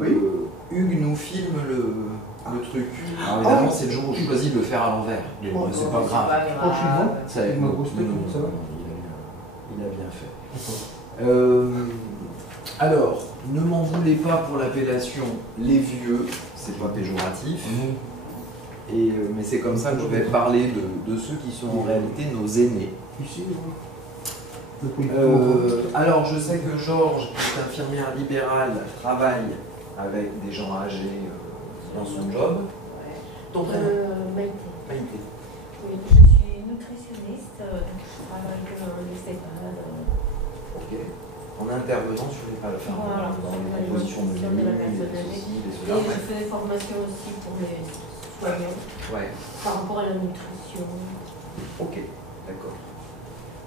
Oui. Hugues nous filme le truc. Alors évidemment, c'est le jour où je choisis de le faire à l'envers. Donc c'est pas grave. Oh, je suis devant. Ça, Il m'a grosse tête, ça va. il a bien fait. Alors, ne m'en voulez pas pour l'appellation les vieux, c'est pas péjoratif. Mais c'est comme ça que je vais parler de ceux qui sont en réalité nos aînés. Ici, alors, je sais que Georges, qui est infirmière libérale, travaille avec des gens âgés dans son job. Ton prénom Maïté. Maïté. Oui, je suis nutritionniste, donc je travaille dans les EHPAD. Ok. En intervenant sur les palmes, Voilà, dans les compositions de de la menu, personnalité. les Et cela. je fais des formations aussi pour les soignants Ouais. par rapport à la nutrition. Ok, d'accord.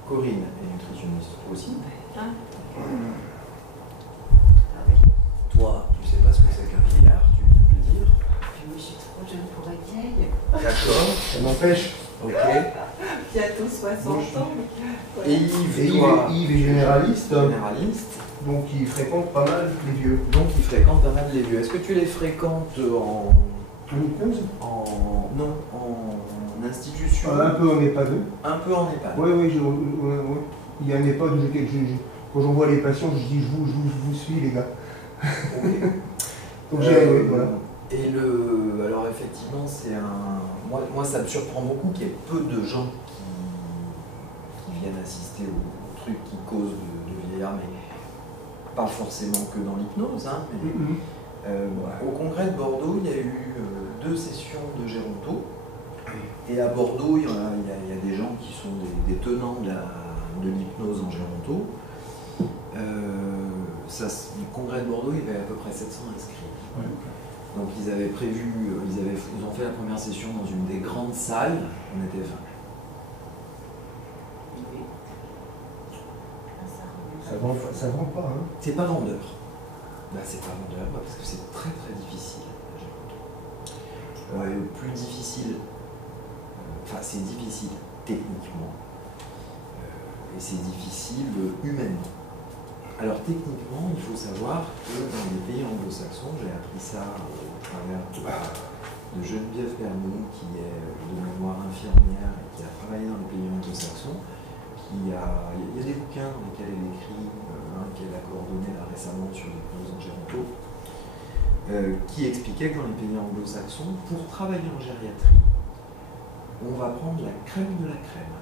Corinne est nutritionniste aussi. Ah. Toi, tu sais pas ce que c'est qu'un vieillard, tu viens de le dire. Moi, je suis trop jeune pour être vieille. D'accord. ça m'empêche. Ok. Bientôt 60 ans. Et Yves, Et toi, Yves est généraliste, généraliste, donc il fréquente pas mal les vieux. donc il fréquente pas mal les vieux. Est-ce que tu les fréquentes en institution, Un peu en EHPAD. un peu en EHPAD? Oui, oui, il y a un EHPAD où quand j'envoie les patients, je dis je vous suis les gars. Ok. Donc j'ai, voilà. Et alors effectivement, c'est un. Moi, ça me surprend beaucoup qu'il y ait peu de gens qui viennent assister aux trucs qui causent de vieillard, mais pas forcément que dans l'hypnose. Hein, mais, au congrès de Bordeaux, il y a eu 2 sessions de géronto. Et à Bordeaux, il y a des gens qui sont des tenants de l'hypnose en géronto. Le congrès de Bordeaux, il y avait à peu près 700 inscrits. Ouais. Donc ils avaient prévu, ils ont fait la première session dans une des grandes salles, on était 20. Ça vend pas, hein. C'est pas vendeur. Bah, c'est pas vendeur parce que c'est très très difficile. Le plus difficile, enfin c'est difficile techniquement et c'est difficile humainement. Alors techniquement, il faut savoir que dans les pays anglo-saxons, j'ai appris ça au travers de Geneviève Pernon, qui est de mémoire infirmière et qui a travaillé dans les pays anglo-saxons. Il y a des bouquins dans lesquels elle écrit, qu'elle a coordonné là récemment sur l'hypnose en géronto, qui expliquait que dans les pays anglo-saxons, pour travailler en gériatrie, on va prendre la crème de la crème.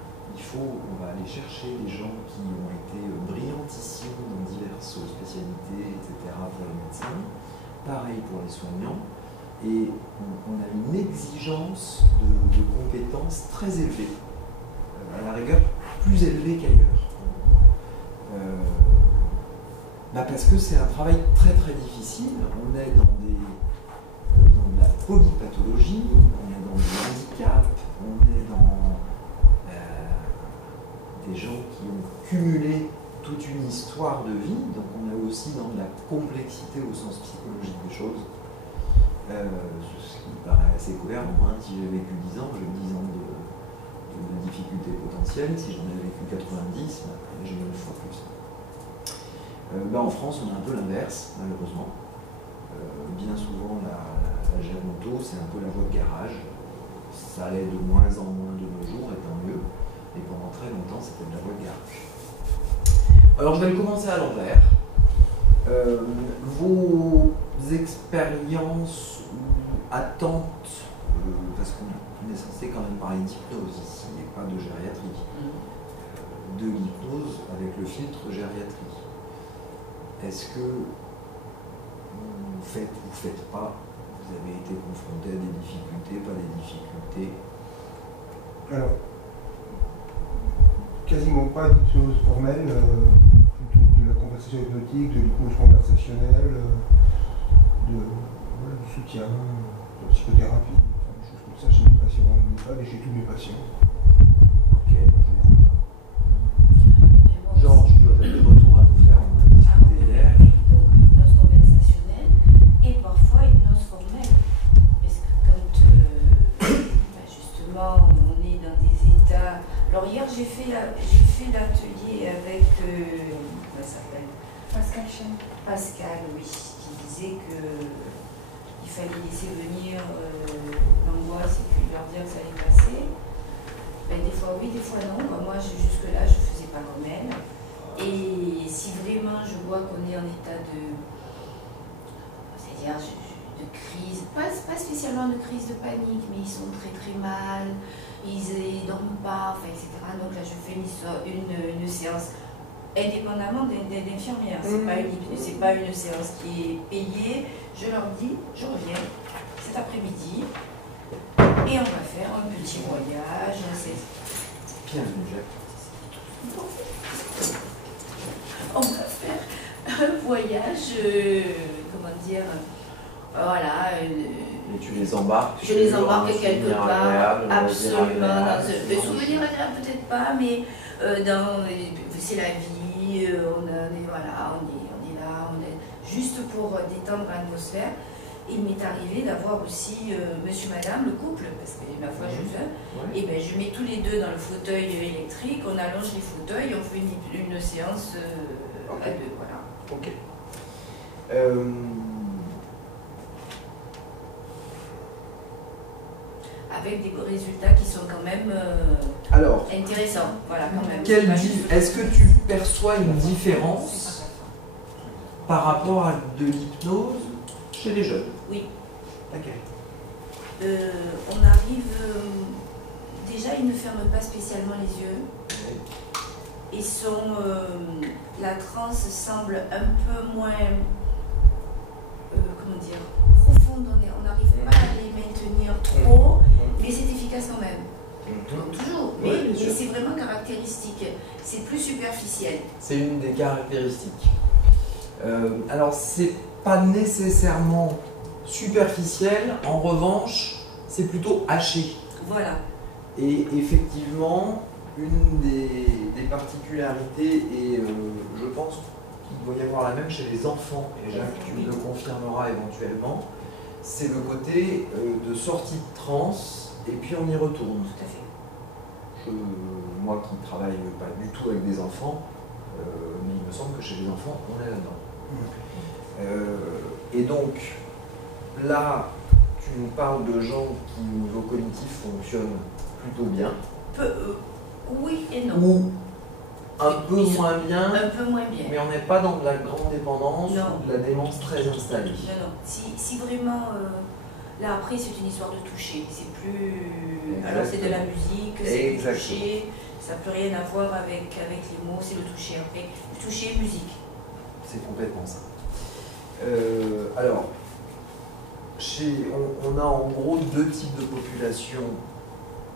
On va aller chercher des gens qui ont été brillantissimes dans diverses spécialités, etc. pour les médecins. Pareil pour les soignants. Et on a une exigence de compétences très élevée. À la rigueur, plus élevée qu'ailleurs. Parce que c'est un travail très très difficile. On est dans de la polypathologie, on est dans du handicap, on est dans des gens qui ont cumulé toute une histoire de vie, donc on est aussi dans de la complexité au sens psychologique des choses, ce qui paraît assez cohérent. Hein. Si j'ai vécu 10 ans, j'ai 10 ans de difficultés potentielles. Si j'en ai vécu 90, j'ai 9 fois plus. En France, on a un peu l'inverse, malheureusement. Bien souvent, la géronto, c'est un peu la voie de garage. Ça allait de moins en moins de nos jours, et tant mieux. Et pendant très longtemps, c'était de la voie de garage. Alors, je vais le commencer à l'envers. Vos expériences ou attentes, parce qu'on est censé quand même parler d'hypnose ici, et pas de gériatrie, de l'hypnose avec le filtre gériatrie. Est-ce que vous faites ou faites pas, vous avez été confronté à des difficultés, pas des difficultés? Alors, quasiment pas d'hypnose formelle, plutôt de la conversation hypnotique, de l'hypnose conversationnelle, du soutien, de la psychothérapie, des choses comme ça chez mes patients en EHPAD et chez tous mes patients. Ok. Georges, tu as des retours à nous faire, on a discuté hier. Donc hypnose conversationnelle et parfois hypnose formelle. Parce que quand justement on est dans des états. Alors hier j'ai fait l'atelier avec comment ça s'appelle, Pascal Chen. Pascal, oui, qui disait qu'il fallait laisser venir l'angoisse et puis leur dire que ça allait passer. Ben, des fois oui, des fois non. Ben, moi, jusque-là, je ne faisais pas comme elle. Et si vraiment je vois qu'on est en état c'est-à-dire de crise, pas spécialement de crise de panique, mais ils sont très très mal, ils ne dorment pas, enfin, etc. Donc là, je fais une séance indépendamment des infirmières. C'est pas une séance qui est payée. Je leur dis, je reviens cet après-midi et on va faire un petit voyage. Bienvenue, Jacques. On va faire un voyage, comment dire, voilà. Et tu les embarques. Je les embarque quelque part, absolument. Des souvenirs agréables peut-être pas, mais c'est la vie, on est là, on est juste pour détendre l'atmosphère. Il m'est arrivé d'avoir aussi monsieur, madame, le couple, parce que ma foi je suis jeune, et ben je mets tous les deux dans le fauteuil électrique, on allonge les fauteuils, on fait une séance à deux, voilà. Ok. Avec des résultats qui sont quand même intéressants, voilà, quand même. Est-ce que tu perçois une différence par rapport à de l'hypnose chez les jeunes? Oui. Laquelle? On arrive... déjà, ils ne ferment pas spécialement les yeux. Oui. La transe semble un peu moins... comment dire, profonde. On n'arrive pas à les maintenir trop, mais c'est efficace quand même. Toujours. Mais c'est vraiment caractéristique. C'est plus superficiel. C'est une des caractéristiques. Alors, c'est pas nécessairement superficiel, en revanche, c'est plutôt haché. Voilà. Et effectivement, une des particularités, et je pense qu'il doit y avoir la même chez les enfants, et Jacques, tu me le confirmeras éventuellement, c'est le côté de sortie de transe, et puis on y retourne. Tout à fait. Moi qui travaille pas du tout avec des enfants, mais il me semble que chez les enfants, on est là-dedans. Et donc, là, tu nous parles de gens qui, au niveau cognitif, fonctionnent plutôt bien. Oui et non. Ou un peu moins bien. Un peu moins bien. Mais on n'est pas dans de la grande dépendance ou de la démence très installée. Non. Si vraiment... là, après, c'est une histoire de toucher. C'est plus... Exactement. Alors, c'est de la musique, c'est du Exactement. toucher. Ça n'a plus rien à voir avec les mots, c'est le toucher. Après, le toucher, musique. C'est complètement ça. Alors, on a en gros deux types de populations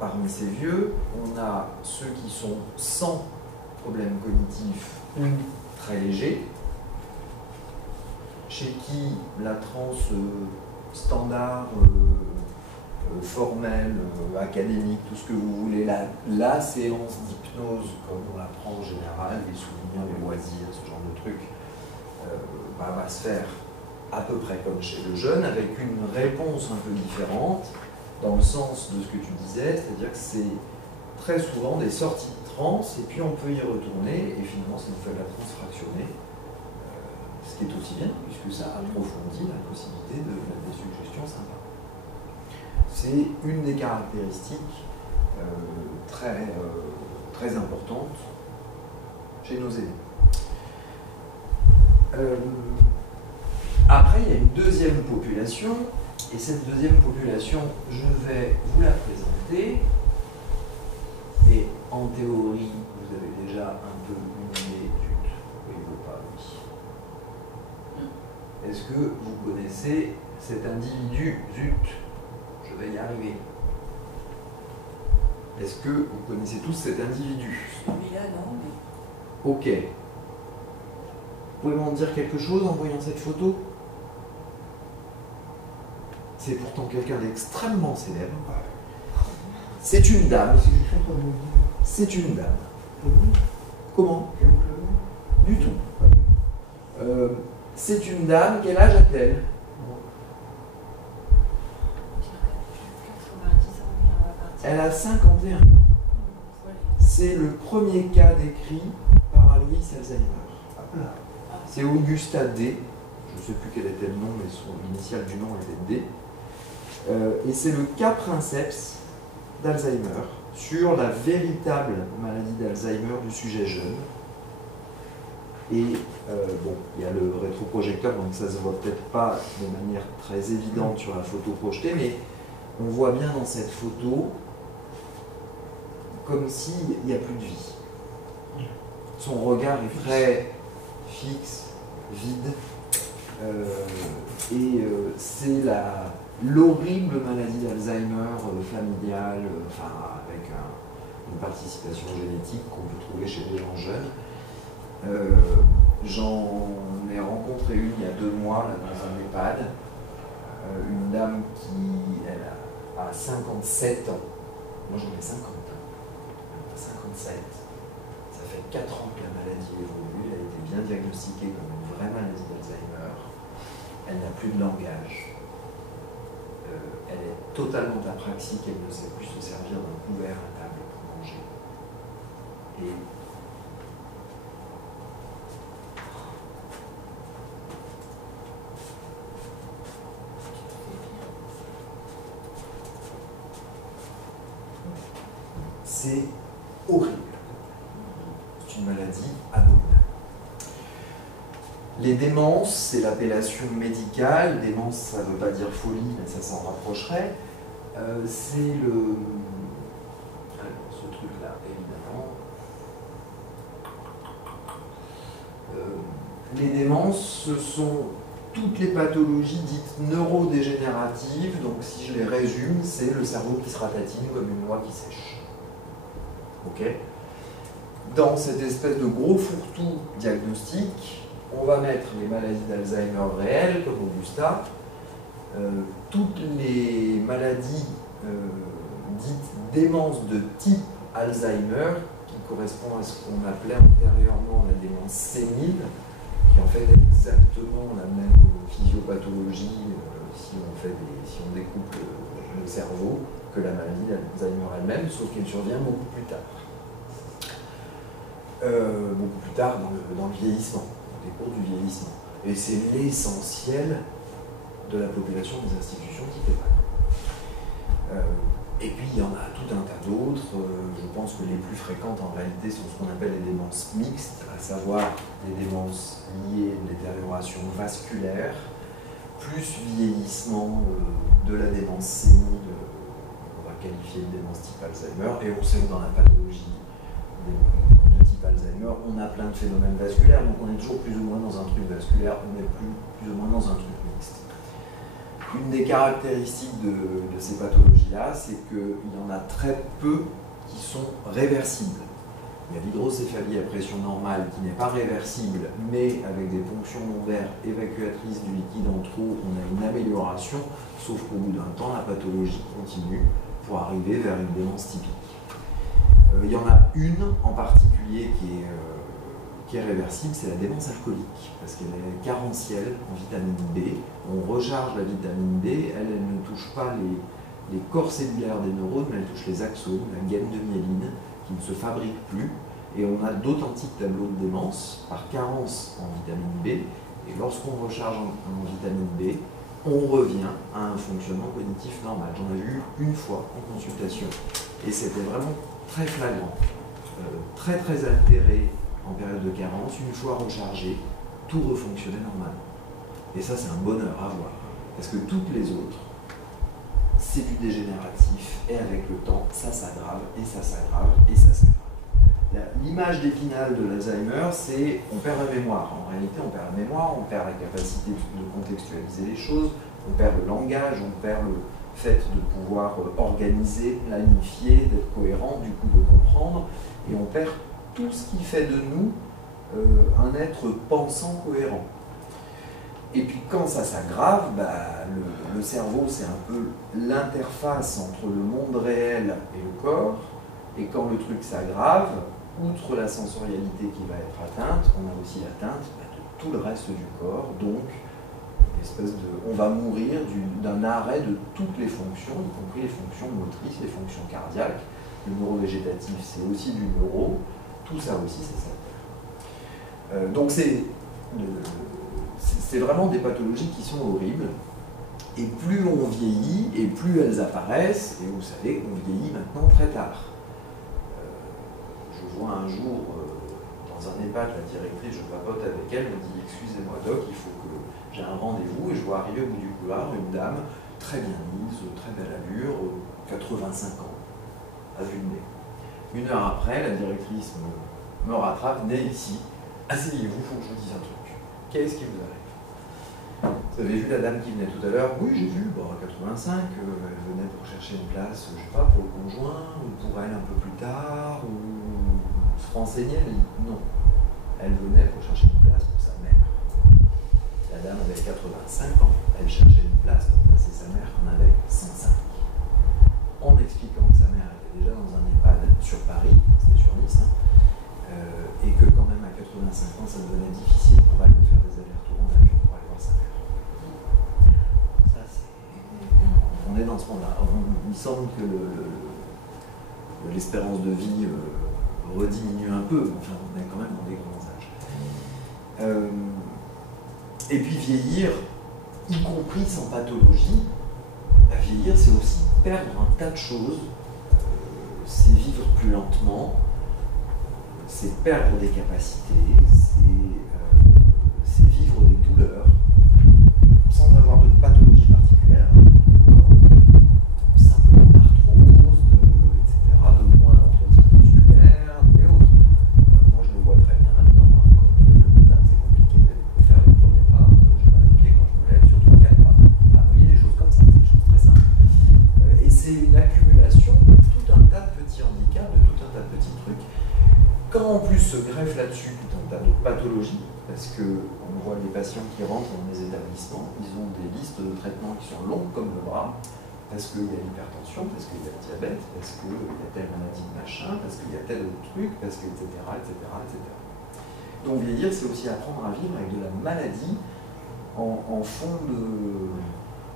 parmi ces vieux. On a ceux qui sont sans problème cognitif très léger, chez qui la transe standard, formelle, académique, tout ce que vous voulez, la séance d'hypnose, comme on la prend en général, les souvenirs, les loisirs, ce genre de trucs, va se faire à peu près comme chez le jeune, avec une réponse un peu différente, dans le sens de ce que tu disais, c'est-à-dire que c'est très souvent des sorties de transe, et puis on peut y retourner, et finalement ça nous fait de la transe fractionnée, ce qui est aussi bien, puisque ça approfondit la possibilité de mettre des suggestions sympas. C'est une des caractéristiques très importantes chez nos aînés. Après, il y a une deuxième population, et cette deuxième population, je vais vous la présenter. Et en théorie, vous avez déjà un peu une idée du oui ou pas oui. Est-ce que vous connaissez cet individu? Zut, je vais y arriver. Est-ce que vous connaissez tous cet individu? Celui-là, non, mais... Ok. Vous pouvez m'en dire quelque chose en voyant cette photo? C'est pourtant quelqu'un d'extrêmement célèbre. C'est une dame. C'est une dame. Comment? Du tout. C'est une dame. Quel âge a-t-elle? 90 ans, Elle a 51 ans. C'est le premier cas décrit par Alois Alzheimer. C'est Augusta D. Je je ne sais plus quel était le nom, mais son initial du nom était D. Et c'est le cas princeps d'Alzheimer sur la véritable maladie d'Alzheimer du sujet jeune. Et bon, il y a le rétroprojecteur, donc ça ne se voit peut-être pas de manière très évidente sur la photo projetée, mais on voit bien dans cette photo comme s'il n'y a plus de vie. Son regard est très fixe, vide, et c'est l'horrible maladie d'Alzheimer familiale, enfin avec une participation génétique qu'on peut trouver chez les gens jeunes. J'en ai rencontré une il y a 2 mois là, dans un EHPAD, une dame qui elle a 57 ans, moi j'en ai 50 ans, 57, ça fait 4 ans que la maladie évolue, elle a été bien diagnostiquée comme une vraie maladie d'Alzheimer, elle n'a plus de langage, elle est totalement apraxique, elle ne sait plus se servir d'un couvert à table pour manger. Et c'est horrible. C'est une maladie abominable. Les démences, c'est l'appellation médicale. Démence, ça ne veut pas dire folie, mais ça s'en rapprocherait. C'est le... Alors, ce truc-là, évidemment. Les démences, ce sont toutes les pathologies dites neurodégénératives. Donc, si je les résume, c'est le cerveau qui se ratatine comme une noix qui sèche. Ok. Dans cette espèce de gros fourre-tout diagnostique, on va mettre les maladies d'Alzheimer réelles, comme Augusta, toutes les maladies dites démence de type Alzheimer, qui correspond à ce qu'on appelait antérieurement la démence sénile, qui en fait est exactement la même physiopathologie si on découpe le cerveau, que la maladie d'Alzheimer elle-même, sauf qu'elle survient beaucoup plus tard. Dans le vieillissement, au décours du vieillissement. Et c'est l'essentiel de la population des institutions qui fait mal. Et puis il y en a tout un tas d'autres. Je pense que les plus fréquentes en réalité sont ce qu'on appelle les démences mixtes, à savoir les démences liées à une détérioration vasculaire, plus vieillissement de la démence sénile, on va qualifier de démence type Alzheimer, et on sait que dans la pathologie de type Alzheimer, on a plein de phénomènes vasculaires, donc on est toujours plus ou moins dans un truc vasculaire, on est plus ou moins dans un truc mixte. Une des caractéristiques de ces pathologies-là, c'est qu'il y en a très peu qui sont réversibles. Il y a l'hydrocéphalie à pression normale qui n'est pas réversible, mais avec des fonctions lombaires évacuatrices du liquide en trop, on a une amélioration, sauf qu'au bout d'un temps, la pathologie continue pour arriver vers une démence typique. Il y en a une en particulier qui est réversible, c'est la démence alcoolique, parce qu'elle est carentielle en vitamine B. On recharge la vitamine B, elle ne touche pas les corps cellulaires des neurones, mais elle touche les axones, la gaine de myéline, qui ne se fabrique plus. Et on a d'authentiques tableaux de démence par carence en vitamine B. Et lorsqu'on recharge en vitamine B, on revient à un fonctionnement cognitif normal. J'en ai vu une fois en consultation. Et c'était vraiment très flagrant, très altéré en période de carence, une fois rechargé, tout refonctionnait normalement. Et ça, c'est un bonheur à voir, parce que toutes les autres, c'est du dégénératif, et avec le temps, ça s'aggrave, et ça s'aggrave, et ça s'aggrave. L'image d'Épinal de l'Alzheimer, c'est on perd la mémoire. En réalité, on perd la mémoire, on perd la capacité de contextualiser les choses, on perd le langage, on perd le fait de pouvoir organiser, planifier, d'être cohérent, du coup de comprendre, et on perd tout ce qui fait de nous un être pensant cohérent. Et puis quand ça s'aggrave, le cerveau c'est un peu l'interface entre le monde réel et le corps, et quand le truc s'aggrave, outre la sensorialité qui va être atteinte, on a aussi l'atteinte de tout le reste du corps, donc on va mourir d'un arrêt de toutes les fonctions, y compris les fonctions motrices, les fonctions cardiaques. Le neurovégétatif, c'est aussi du neuro. Tout ça aussi, c'est ça. Donc c'est c'est vraiment des pathologies qui sont horribles. Et plus on vieillit, et plus elles apparaissent, et vous savez qu'on vieillit maintenant très tard. Je vois un jour, dans un EHPAD, la directrice, je papote avec elle, me dit « Excusez-moi doc, il faut que j'ai un rendez-vous », et je vois arriver au bout du couloir une dame, très bien mise, très belle allure, 85 ans, à vue de nez. Une heure après, la directrice me rattrape, « Venez ici, asseyez-vous, il faut que je vous dise un truc. Qu'est-ce qui vous arrive ? Vous avez vu la dame qui venait tout à l'heure? Oui, j'ai vu, bon, à 85, elle venait pour chercher une place, je sais pas, pour le conjoint, ou pour elle un peu plus tard, ou se renseigner. Elle dit non. Elle venait pour chercher une place pour sa mère. La dame avait 85 ans, elle cherchait une place pour placer sa mère, on avait 105. En expliquant que sa mère était déjà dans un EHPAD sur Paris, c'était sur Nice, hein, et que quand même à 85 ans, ça devenait difficile pour elle de faire des allers-retours en avion pour aller voir sa mère. Ça, on est dans ce monde-là. Il semble que l'espérance de vie rediminue un peu, enfin on est quand même dans des grands âges. Et puis vieillir, y compris sans pathologie, vieillir c'est aussi perdre un tas de choses, c'est vivre plus lentement, c'est perdre des capacités, c'est vivre des douleurs, sans avoir de pathologie particulière, simplement d'arthrose, etc., de moins d'entretien musculaire, et autres. Moi je le vois très bien maintenant, hein, comme le matin c'est compliqué de faire les premiers pas, j'ai mal au pied quand je me lève sur 3-4 pas. Ah, vous voyez, des choses comme ça, c'est des choses très simples. Et c'est une accumulation de tout un tas de petits handicaps, de tout un tas de petits trucs. Quand en plus se greffe là-dessus tout un tas de pathologies, parce qu'on voit les patients qui rentrent dans les établissements, ils ont des listes de traitements qui sont longues comme le bras, parce qu'il y a l'hypertension, parce qu'il y a le diabète, parce qu'il y a telle maladie de machin, parce qu'il y a tel autre truc, parce que etc., etc., etc. Donc vieillir, c'est aussi apprendre à vivre avec de la maladie en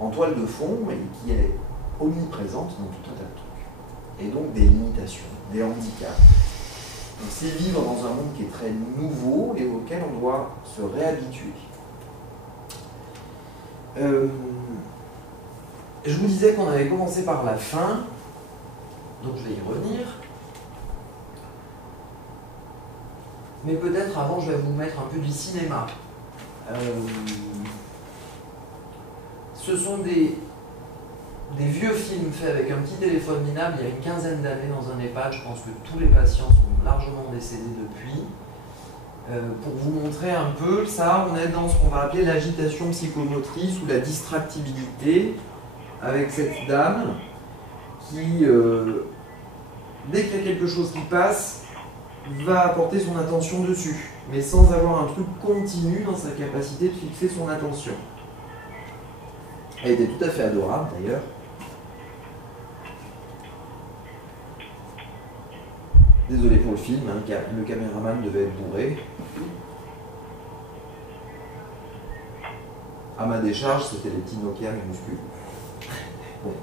toile de fond, et qui est omniprésente dans tout un tas de trucs. Et donc des limitations, des handicaps. C'est vivre dans un monde qui est très nouveau et auquel on doit se réhabituer. Je vous disais qu'on avait commencé par la fin, donc je vais y revenir. Mais peut-être avant, je vais vous mettre un peu du cinéma. Ce sont des vieux films faits avec un petit téléphone minable il y a une quinzaine d'années dans un EHPAD. Je pense que tous les patients sont largement décédés depuis. Pour vous montrer un peu, ça, on est dans ce qu'on va appeler l'agitation psychomotrice ou la distractibilité, avec cette dame qui, dès qu'il y a quelque chose qui passe, va apporter son attention dessus, mais sans avoir un truc continu dans sa capacité de fixer son attention. Elle était tout à fait adorable d'ailleurs. Désolé pour le film, hein, le caméraman devait être bourré. À ma décharge, c'était les petits Nokia minuscules. Bon.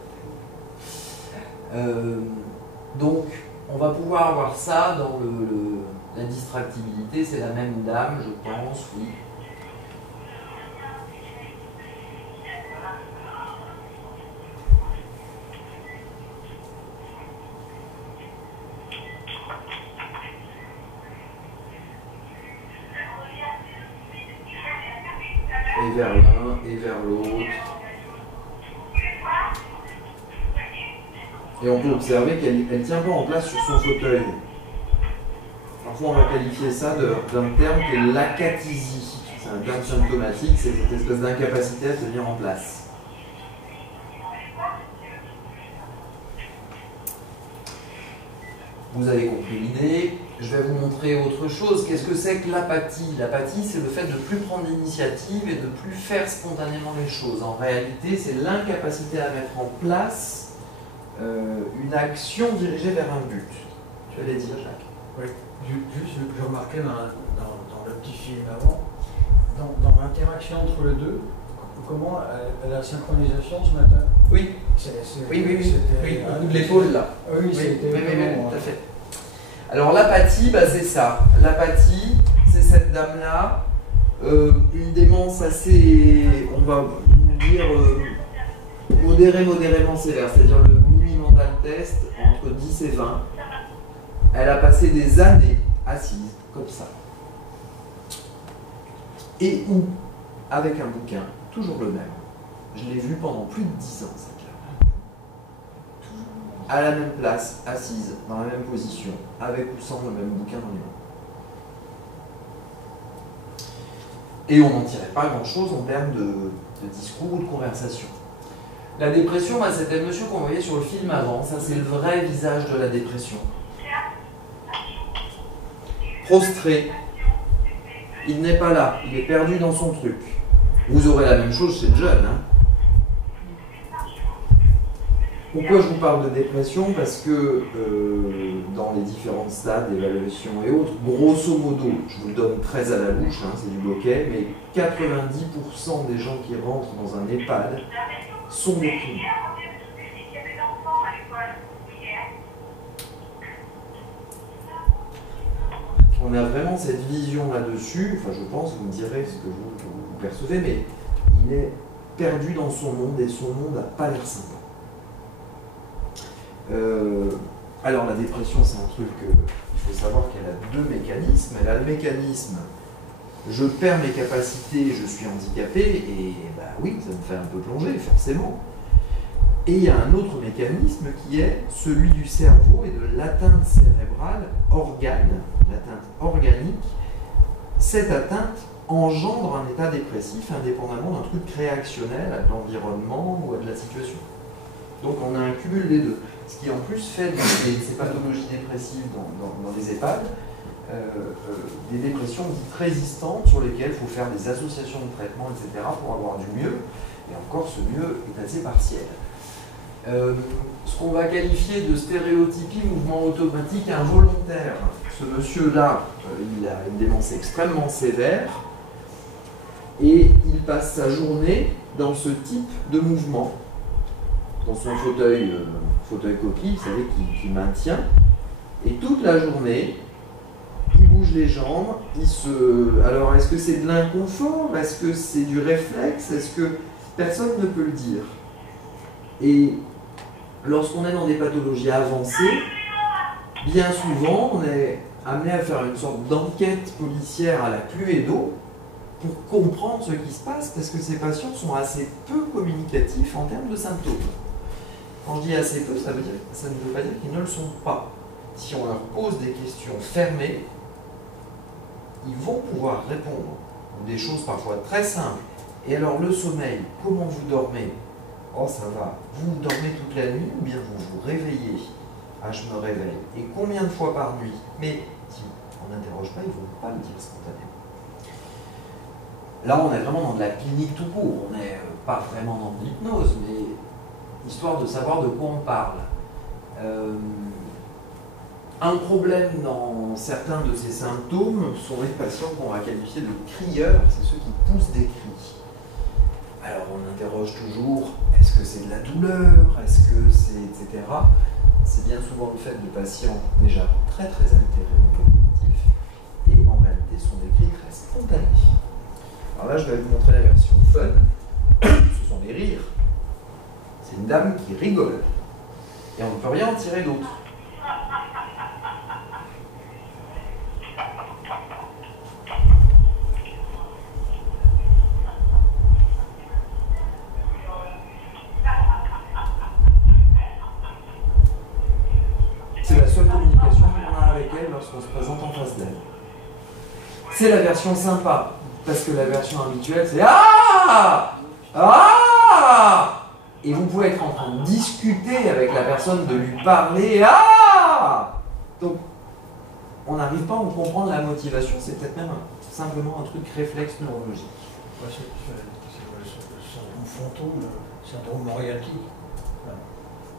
Donc, on va pouvoir avoir ça dans la distractibilité. C'est la même dame, je pense, oui. Et vers l'un et vers l'autre. Et on peut observer qu'elle ne tient pas en place sur son fauteuil. Parfois on va qualifier ça d'un terme qui est l'acathysie. C'est un terme symptomatique, c'est cette espèce d'incapacité à tenir en place. Vous avez compris l'idée. Je vais vous montrer autre chose. Qu'est-ce que c'est que l'apathie? L'apathie, c'est le fait de ne plus prendre d'initiative et de ne plus faire spontanément les choses. En réalité, c'est l'incapacité à mettre en place une action dirigée vers un but. Tu allais dire, Jacques? Oui, juste je remarquais dans le petit film avant, dans l'interaction entre les deux, comment la synchronisation ce matin. Oui, oui, au bout de l'épaule là. Oui, c'était tout à fait. Alors l'apathie, bah, c'est ça. L'apathie, c'est cette dame-là une démence assez, on va dire, modérément sévère, c'est-à-dire le mini-mental test entre 10 et 20. Elle a passé des années assise, comme ça. Et où, avec un bouquin, toujours le même. Je l'ai vu pendant plus de 10 ans, cette là. À la même place, assise, dans la même position, avec ou sans le même bouquin dans les mains. Et on n'en tirait pas grand-chose en termes de discours ou de conversation. La dépression, bah, c'était le monsieur qu'on voyait sur le film avant. Ça, c'est le vrai visage de la dépression. Prostré. Il n'est pas là. Il est perdu dans son truc. Vous aurez la même chose chez le jeune. Hein. Pourquoi je vous parle de dépression? Parce que dans les différents stades d'évaluation et autres, grosso modo, je vous le donne très à la bouche, hein, c'est du bloquet, mais 90% des gens qui rentrent dans un EHPAD sont déprimés. On a vraiment cette vision là-dessus, enfin je pense, vous me direz ce que vous percevez, mais il est perdu dans son monde et son monde n'a pas l'air sympa. Alors la dépression, c'est un truc, il faut savoir qu'elle a deux mécanismes. Elle a le mécanisme, je perds mes capacités, je suis handicapé, et bah oui, ça me fait un peu plonger, forcément. Et il y a un autre mécanisme qui est celui du cerveau et de l'atteinte cérébrale l'atteinte organique. Cette atteinte engendre un état dépressif indépendamment d'un truc réactionnel à l'environnement ou à de la situation. Donc on a un cumul des deux. Ce qui en plus fait ces pathologies dépressives dans les EHPAD, des dépressions dites résistantes sur lesquelles il faut faire des associations de traitement, etc. pour avoir du mieux. Et encore, ce mieux est assez partiel. Ce qu'on va qualifier de stéréotypie, mouvement automatique involontaire. Ce monsieur-là, il a une démence extrêmement sévère et il passe sa journée dans ce type de mouvement. Dans son fauteuil coquille, vous savez, qui maintient. Et toute la journée, il bouge les jambes, Alors, est-ce que c'est de l'inconfort? Est-ce que c'est du réflexe? Est-ce que personne ne peut le dire? Et lorsqu'on est dans des pathologies avancées, bien souvent, on est amené à faire une sorte d'enquête policière à la Cluedo pour comprendre ce qui se passe, parce que ces patients sont assez peu communicatifs en termes de symptômes. Quand je dis assez peu, ça ne veut pas dire qu'ils ne le sont pas. Si on leur pose des questions fermées, ils vont pouvoir répondre des choses parfois très simples. Et alors le sommeil, comment vous dormez? Oh ça va, vous dormez toute la nuit ou bien vous vous réveillez? Ah je me réveille. Et combien de fois par nuit? Mais si on n'interroge pas, ils ne vont pas le dire spontanément. Là on est vraiment dans de la clinique tout court, on n'est pas vraiment dans de l'hypnose, mais histoire de savoir de quoi on parle. Un problème dans certains de ces symptômes sont les patients qu'on va qualifier de crieurs, c'est ceux qui poussent des cris. Alors on interroge toujours, est-ce que c'est de la douleur, est-ce que c'est, etc. C'est bien souvent le fait de patients déjà très altérés au niveau cognitif, et en réalité ce sont des cris très spontanés. Alors là je vais vous montrer la version fun, ce sont des rires. C'est une dame qui rigole. Et on ne peut rien en tirer d'autre. C'est la seule communication qu'on a avec elle lorsqu'on se présente en face d'elle. C'est la version sympa, parce que la version habituelle, c'est Ah! Ah! Et vous pouvez être en train de discuter avec la personne, de lui parler. Ah! Donc, on n'arrive pas à en comprendre la motivation, c'est peut-être même simplement un truc réflexe neurologique. Ouais, c'est un fantôme, syndrome Moriarty.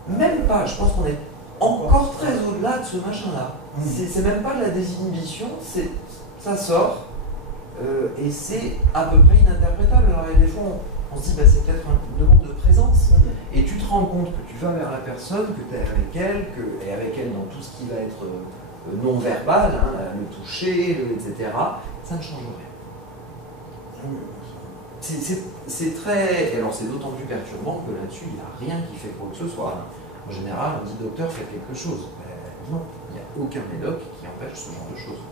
Même pas, je pense qu'on est encore très au-delà de ce machin-là. C'est même pas de la désinhibition, ça sort, et c'est à peu près ininterprétable. Alors, il y a des fois, on se dit, bah, c'est peut-être une demande de présence. Et tu te rends compte que tu vas vers la personne, que tu es avec elle, et avec elle dans tout ce qui va être non-verbal, hein, le toucher, etc. Ça ne change rien. C'est très... Alors c'est d'autant plus perturbant que là-dessus, il n'y a rien qui fait quoi que ce soit. En général, on dit docteur, faites quelque chose. Ben, non, il n'y a aucun médoc qui empêche ce genre de choses.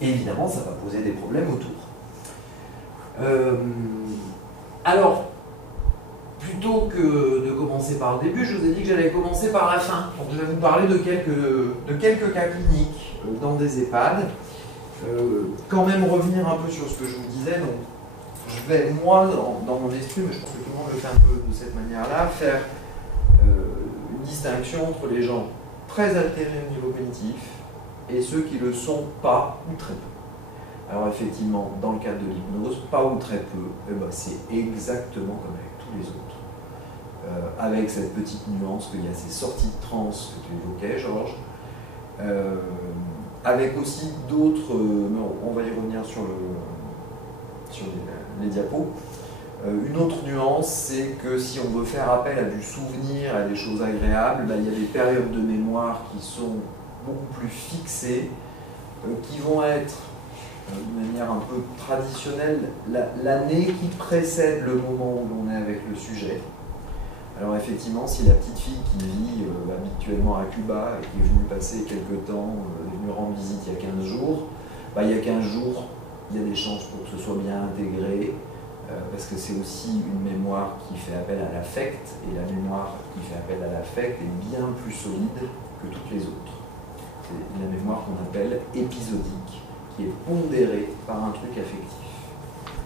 Et évidemment, ça va poser des problèmes autour. Alors, plutôt que de commencer par le début, je vous ai dit que j'allais commencer par la fin. Donc, je vais vous parler de quelques cas cliniques dans des EHPAD. Quand même revenir un peu sur ce que je vous disais. Donc, je vais, moi, dans mon esprit, mais je pense que tout le monde le fait un peu de cette manière-là, faire une distinction entre les gens très altérés au niveau cognitif et ceux qui ne le sont pas ou très peu. Alors effectivement, dans le cadre de l'hypnose, pas ou très peu, eh ben, c'est exactement comme avec tous les autres. Avec cette petite nuance qu'il y a ces sorties de transe que tu évoquais, Georges, avec aussi d'autres, on va y revenir sur les diapos. Une autre nuance, c'est que si on veut faire appel à du souvenir, à des choses agréables, ben, il y a des périodes de mémoire qui sont beaucoup plus fixées, qui vont être, de manière un peu traditionnelle, l'année qui précède le moment où l'on est avec le sujet. Alors effectivement, si la petite fille qui vit habituellement à Cuba et qui est venue passer quelques temps, est venue rendre visite il y a 15 jours, ben, il y a 15 jours, il y a des chances pour que ce soit bien intégré, parce que c'est aussi une mémoire qui fait appel à l'affect, et la mémoire qui fait appel à l'affect est bien plus solide que toutes les autres. C'est la mémoire qu'on appelle épisodique, qui est pondérée par un truc affectif.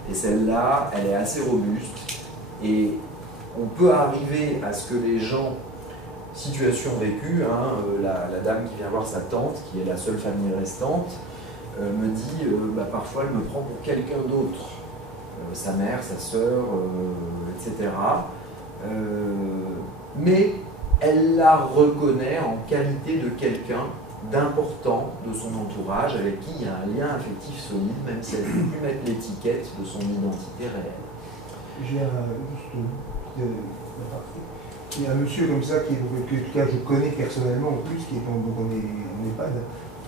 Et celle-là, elle est assez robuste, et on peut arriver à ce que les gens, situation vécue, hein, la dame qui vient voir sa tante, qui est la seule famille restante, me dit, parfois elle me prend pour quelqu'un d'autre. Sa mère, sa sœur, etc. Mais elle la reconnaît en qualité de quelqu'un d'important de son entourage, avec qui il y a un lien affectif solide, même si elle ne peut plus mettre l'étiquette de son identité réelle. J'ai il y a un monsieur comme ça, que en tout cas je connais personnellement en plus, qui est en EHPAD,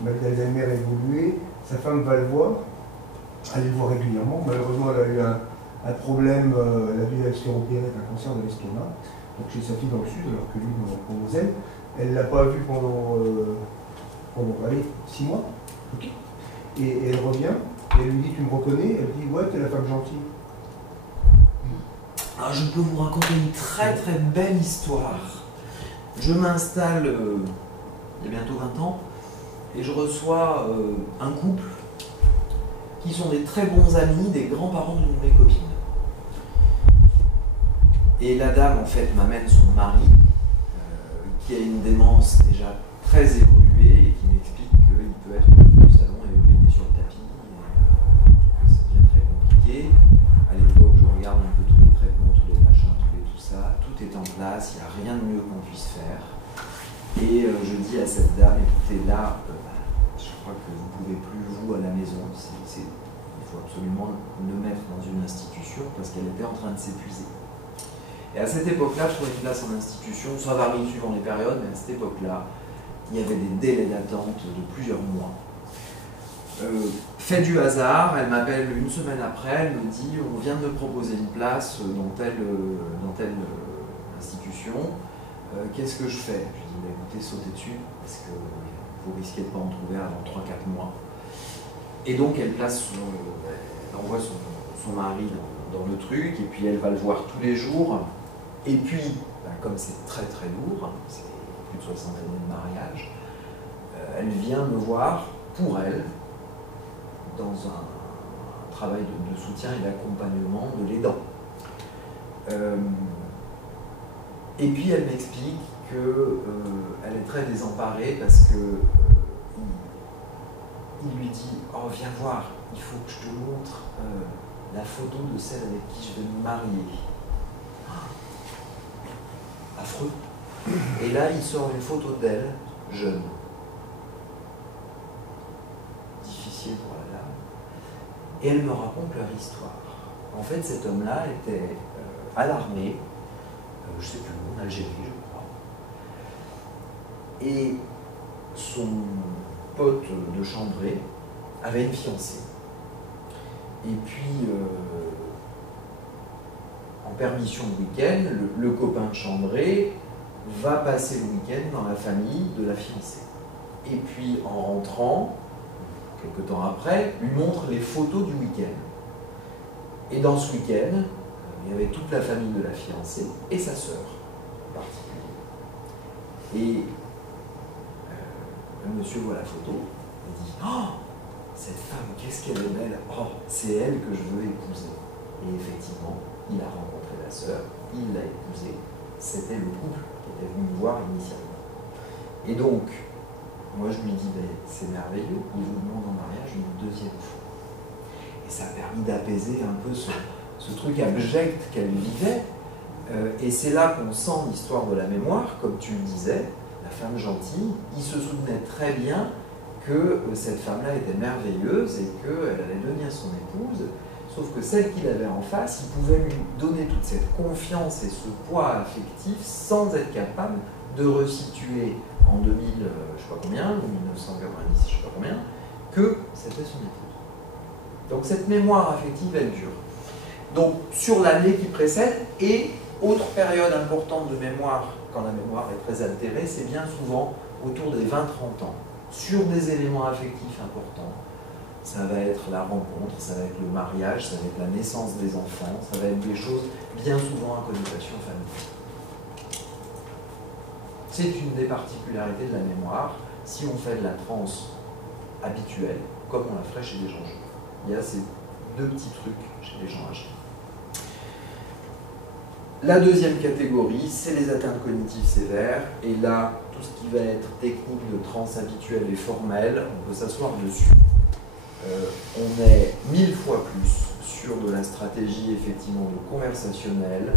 malgré d'Alzheimer évolué, sa femme va le voir. Elle le voit régulièrement. Malheureusement, elle a eu un problème, elle a dû se faire opérer d'un cancer de l'estomac, donc chez sa fille dans le sud, alors que lui dans le Moselle. Elle ne l'a pas vu pendant 6 mois. Okay. Et elle revient, et elle lui dit, tu me reconnais? Elle dit, ouais, t'es la femme gentille. Alors, je peux vous raconter une très très belle histoire. Je m'installe il y a bientôt 20 ans, et je reçois un couple qui sont des très bons amis des grands-parents d'une de mes copines. Et la dame, en fait, m'amène son mari, qui a une démence déjà très évoluée, et qui m'explique qu'il peut être au milieu du salon et uriner sur le tapis, et que ça devient très compliqué. À l'époque, je regarde un peu tous les traitements, tous les machins, tout ça, tout est en place, il n'y a rien de mieux qu'on puisse faire. Et je dis à cette dame, écoutez, là, je crois que vous ne pouvez plus, vous, à la maison. Il faut absolument le mettre dans une institution parce qu'elle était en train de s'épuiser. Et à cette époque-là, je trouvais une place en institution, ça varie suivant les périodes, mais à cette époque-là, il y avait des délais d'attente de plusieurs mois. Fait du hasard, elle m'appelle une semaine après, elle me dit on vient de me proposer une place dans telle institution, qu'est-ce que je fais? Je lui dis écoutez, sautez dessus, parce que vous risquez de ne pas en trouver avant 3-4 mois. Et donc elle envoie son mari dans le truc, et puis elle va le voir tous les jours, et puis, comme c'est très très lourd, c'est plus de 60 années de mariage, elle vient me voir pour elle, dans un travail de soutien et d'accompagnement de l'aidant. Et puis elle m'explique qu'elle est très désemparée parce que il lui dit « Oh, viens voir, il faut que je te montre la photo de celle avec qui je vais me marier. » Affreux. Et là, il sort une photo d'elle, jeune. Difficile pour la dame. Et elle me raconte leur histoire. En fait, cet homme-là était à l'armée, je ne sais plus où, en Algérie, je crois. Et son pote de chambrée avait une fiancée. Et puis, en permission de week-end, le copain de chambrée va passer le week-end dans la famille de la fiancée. Et puis, en rentrant, quelque temps après, lui montre les photos du week-end. Et dans ce week-end, il y avait toute la famille de la fiancée et sa sœur en particulier. Et le monsieur voit la photo et dit « Oh, cette femme, qu'est-ce qu'elle est belle! Oh, c'est elle que je veux épouser. » Et effectivement, il a rencontré la sœur, il l'a épousée. C'était le couple qui était venu me voir initialement. Et donc, moi je lui dis ben, « C'est merveilleux, il vous demande en mariage une deuxième fois. » Et ça a permis d'apaiser un peu ce truc abject qu'elle vivait. Et c'est là qu'on sent l'histoire de la mémoire, comme tu le disais, la femme gentille. Il se souvenait très bien que cette femme-là était merveilleuse et qu'elle allait devenir son épouse. Sauf que celle qu'il avait en face, il pouvait lui donner toute cette confiance et ce poids affectif sans être capable de resituer en 2000, je ne sais pas combien, ou 1990, je ne sais pas combien, que c'était son épouse. Donc cette mémoire affective, elle dure. Donc sur l'année qui précède, et autre période importante de mémoire, quand la mémoire est très altérée, c'est bien souvent autour des 20-30 ans, sur des éléments affectifs importants. Ça va être la rencontre, ça va être le mariage, ça va être la naissance des enfants, ça va être des choses bien souvent à connotation familiale. C'est une des particularités de la mémoire, si on fait de la transe habituelle, comme on la ferait chez les gens jeunes. Il y a ces deux petits trucs chez les gens âgés. La deuxième catégorie, c'est les atteintes cognitives sévères. Et là, tout ce qui va être technique de transe habituelle et formelle, on peut s'asseoir dessus. On est 1000 fois plus sur de la stratégie effectivement de conversationnel,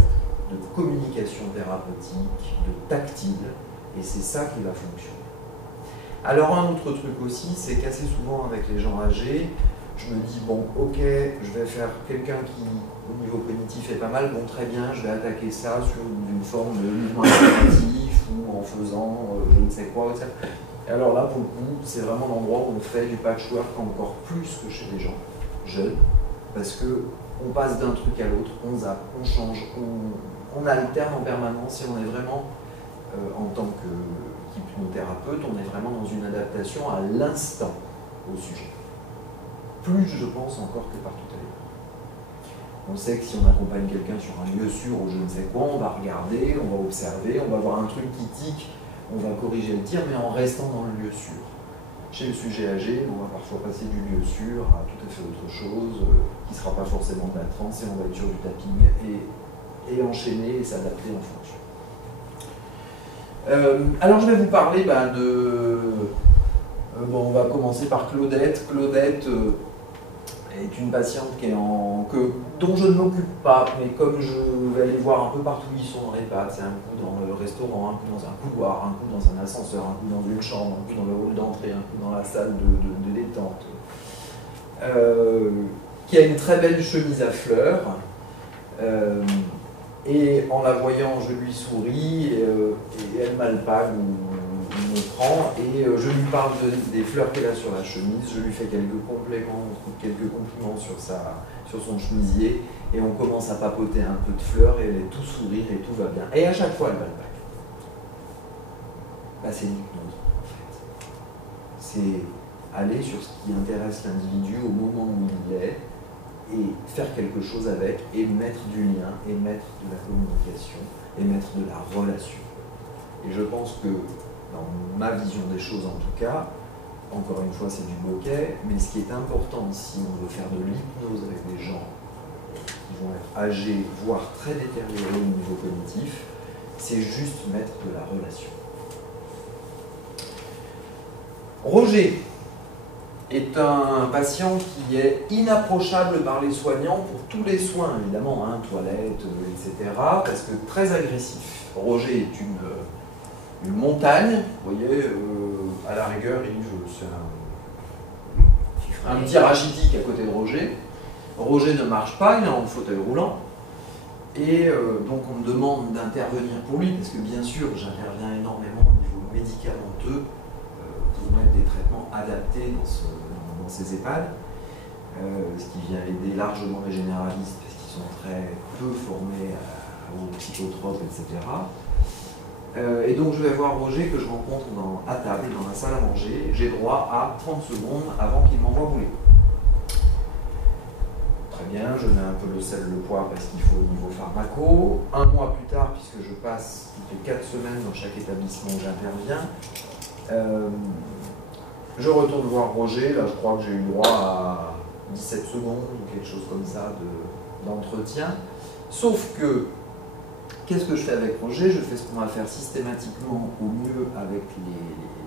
de communication thérapeutique, de tactile, et c'est ça qui va fonctionner. Alors un autre truc aussi, c'est qu'assez souvent avec les gens âgés, je me dis, bon, ok, je vais faire quelqu'un qui, au niveau cognitif, est pas mal, bon, très bien, je vais attaquer ça sur une forme de mouvement répétitif ou en faisant je ne sais quoi, etc. Et alors là, pour le coup, c'est vraiment l'endroit où on fait du patchwork encore plus que chez les gens jeunes, parce qu'on passe d'un truc à l'autre, on zappe, on change, on alterne en permanence, et on est vraiment, en tant qu'hypnothérapeute, on est vraiment dans une adaptation à l'instant au sujet. Plus, je pense, encore que partout ailleurs. On sait que si on accompagne quelqu'un sur un lieu sûr ou je ne sais quoi, on va regarder, on va observer, on va voir un truc qui tique, on va corriger le tir, mais en restant dans le lieu sûr. Chez le sujet âgé, on va parfois passer du lieu sûr à tout à fait autre chose, qui ne sera pas forcément de la transe, et on va être sur du tapping et enchaîner et s'adapter en fonction. Alors je vais vous parler on va commencer par Claudette. Claudette est une patiente dont je ne m'occupe pas, mais comme je vais aller voir un peu partout où ils sont dans l'EHPAD, c'est un coup dans le restaurant, un coup dans un couloir, un coup dans un ascenseur, un coup dans une chambre, un coup dans le hall d'entrée, un coup dans la salle de détente, qui a une très belle chemise à fleurs, et en la voyant, je lui souris, et elle m'alpague ou me prend, et je lui parle des fleurs qu'elle a sur la chemise, je lui fais quelques compliments sur son chemisier, et on commence à papoter un peu de fleurs, et elle est tout sourire, et tout va bien. Et à chaque fois, elle m'alpague. C'est l'hypnose, en fait. C'est aller sur ce qui intéresse l'individu au moment où il est, et faire quelque chose avec, et mettre du lien, et mettre de la communication, et mettre de la relation. Et je pense que, dans ma vision des choses en tout cas, encore une fois c'est du bokeh, mais ce qui est important si on veut faire de l'hypnose avec des gens qui vont être âgés, voire très détériorés au niveau cognitif, c'est juste mettre de la relation. Roger est un patient qui est inapprochable par les soignants pour tous les soins, évidemment, toilettes, etc., parce que très agressif. Roger est une montagne, vous voyez, à la rigueur, c'est un petit rachitique à côté de Roger. Roger ne marche pas, il est en fauteuil roulant, et donc on me demande d'intervenir pour lui, parce que bien sûr, j'interviens énormément au niveau médicamenteux, pour mettre des traitements adaptés dans ces EHPAD. ce qui vient aider largement les généralistes, parce qu'ils sont très peu formés aux psychotropes, etc. Et donc je vais voir Roger que je rencontre à table, dans la salle à manger. J'ai droit à 30 secondes avant qu'il m'envoie bouler. Très bien, je mets un peu le sel, le poivre parce qu'il faut au niveau pharmaco. Un mois plus tard, puisque je passe toutes les 4 semaines dans chaque établissement où j'interviens, je retourne voir Roger. Là, je crois que j'ai eu droit à 17 secondes ou quelque chose comme ça d'entretien. Sauf que, qu'est-ce que je fais avec Roger? Je fais ce qu'on va faire systématiquement au mieux avec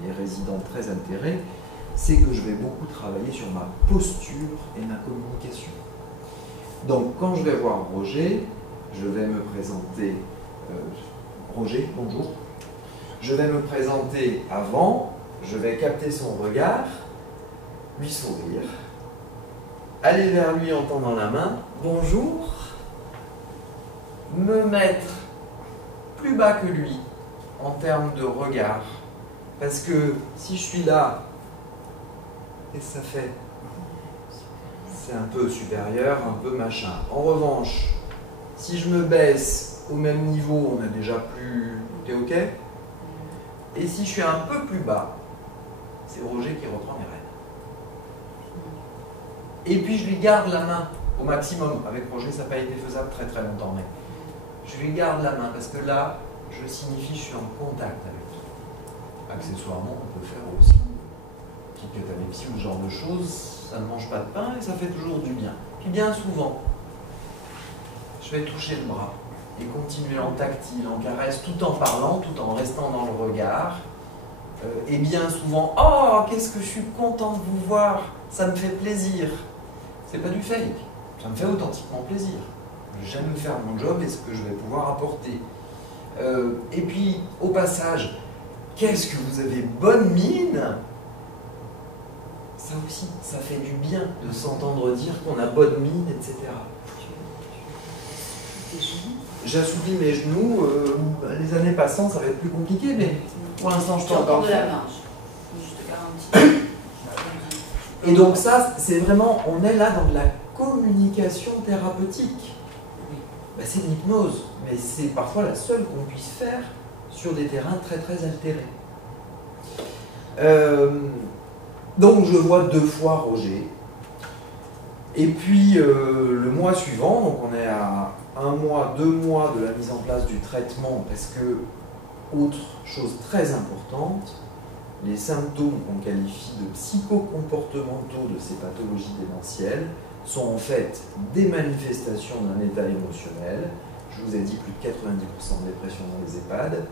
les résidents très altérés, c'est que je vais beaucoup travailler sur ma posture et ma communication. Donc, quand je vais voir Roger, je vais me présenter. Roger, bonjour. Je vais me présenter avant, je vais capter son regard, lui sourire, aller vers lui en tendant la main, bonjour, me mettre plus bas que lui en termes de regard. Parce que si je suis là, qu'est-ce que ça fait? C'est un peu supérieur, un peu machin. En revanche, si je me baisse au même niveau, on a déjà plus... T'es OK? Et si je suis un peu plus bas, c'est Roger qui reprend mes rênes. Et puis je lui garde la main au maximum. Avec Roger, ça n'a pas été faisable très très longtemps, mais je lui garde la main parce que là, je signifie que je suis en contact avec lui. Accessoirement, on peut faire aussi une petite catalepsie ou ce genre de choses. Ça ne mange pas de pain et ça fait toujours du bien. Puis bien souvent, je vais toucher le bras et continuer en tactile, en caresse, tout en parlant, tout en restant dans le regard. Et bien souvent, oh, qu'est-ce que je suis content de vous voir, ça me fait plaisir. C'est pas du fake, ça me fait authentiquement plaisir. J'aime faire mon job et ce que je vais pouvoir apporter. Et puis, au passage, qu'est-ce que vous avez bonne mine? Ça aussi, ça fait du bien de s'entendre dire qu'on a bonne mine, etc. J'assouplis mes genoux, les années passant, ça va être plus compliqué, mais pour l'instant, je peux encore de le faire. la marge, je te garantis. Et donc ça, c'est vraiment, on est là dans de la communication thérapeutique. Ben, c'est de l'hypnose, mais c'est parfois la seule qu'on puisse faire sur des terrains très très altérés. Donc je vois 2 fois Roger. Et puis le mois suivant, donc on est à 1 mois, 2 mois de la mise en place du traitement, parce que, autre chose très importante, les symptômes qu'on qualifie de psychocomportementaux de ces pathologies démentielles sont en fait des manifestations d'un état émotionnel. Je vous ai dit plus de 90% de dépression dans les EHPAD.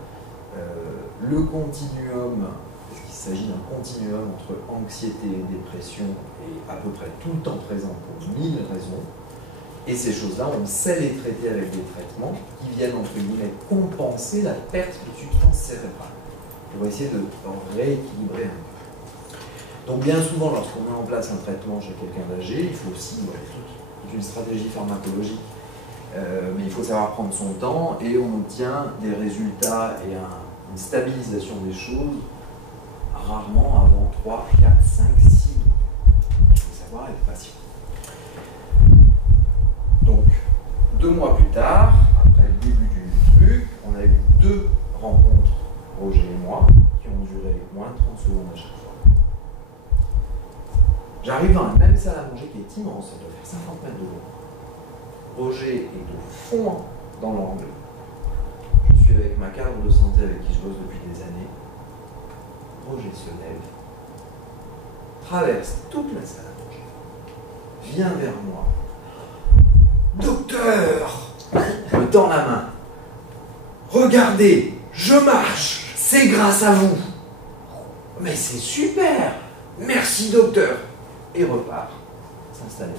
Le continuum, parce qu'il s'agit d'un continuum entre anxiété et dépression, est à peu près tout le temps présent pour 1000 raisons. Et ces choses-là, on sait les traiter avec des traitements qui viennent, entre guillemets, compenser la perte de substance cérébrale, pour essayer de rééquilibrer un peu. Donc bien souvent, lorsqu'on met en place un traitement chez quelqu'un d'âgé, il faut aussi toute une stratégie pharmacologique. Mais il faut savoir prendre son temps et on obtient des résultats et une stabilisation des choses rarement avant 3, 4, 5, 6 mois. Il faut savoir être patient. Donc, 2 mois plus tard, après le début du truc, on a eu 2 rencontres, Roger et moi, qui ont duré moins de 30 secondes à chaque fois. J'arrive dans la même salle à manger qui est immense, ça doit faire 50 mètres de long. Roger est au fond dans l'angle. Je suis avec ma cadre de santé avec qui je bosse depuis des années. Roger se lève, traverse toute la salle à manger, vient vers moi. Docteur, me tend la main. Regardez, je marche, c'est grâce à vous. Mais c'est super, merci docteur. Et repart s'installer.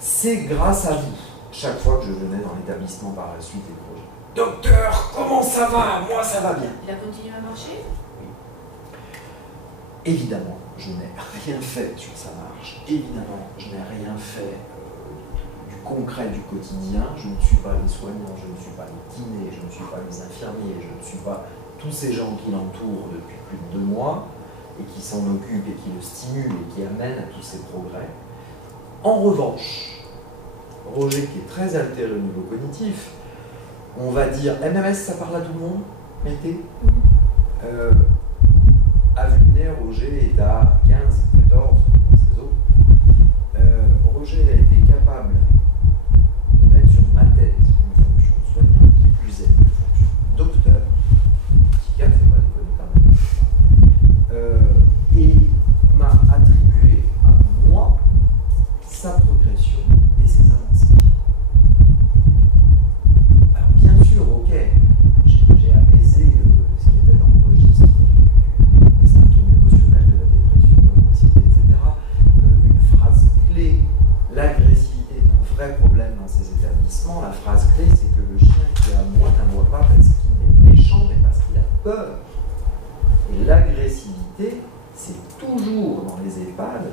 C'est grâce à vous, chaque fois que je venais dans l'établissement par la suite des projets. Docteur, comment ça va? Moi, ça va bien. Il a continué à marcher? Évidemment, je n'ai rien fait sur sa marche. Évidemment, je n'ai rien fait du concret du quotidien. Je ne suis pas les soignants, je ne suis pas les kinés, je ne suis pas les infirmiers, je ne suis pas tous ces gens qui l'entourent depuis plus de 2 mois. et qui s'en occupe et qui le stimule et qui amène à tous ces progrès. En revanche, Roger, qui est très altéré au niveau cognitif, on va dire MMS, ça parle à tout le monde, mettez. À vue de nez, Roger est à 15, 14 dans ses os. Roger a été capable de mettre sur ma tête une fonction soignante qui plus est une fonction docteur, psychiatre, il ne faut pas déconner quand même, et m'a attribué à moi sa progression et ses avancées. Alors bien sûr, ok, j'ai apaisé ce qui était dans le registre des symptômes émotionnels de la dépression, de l'anxiété, etc. Une phrase clé, l'agressivité est un vrai problème dans ces établissements. La phrase clé, c'est que le chien qui est à moi n'aboie pas parce qu'il est méchant, mais parce qu'il a peur. Et l'agressivité, c'est toujours dans les EHPAD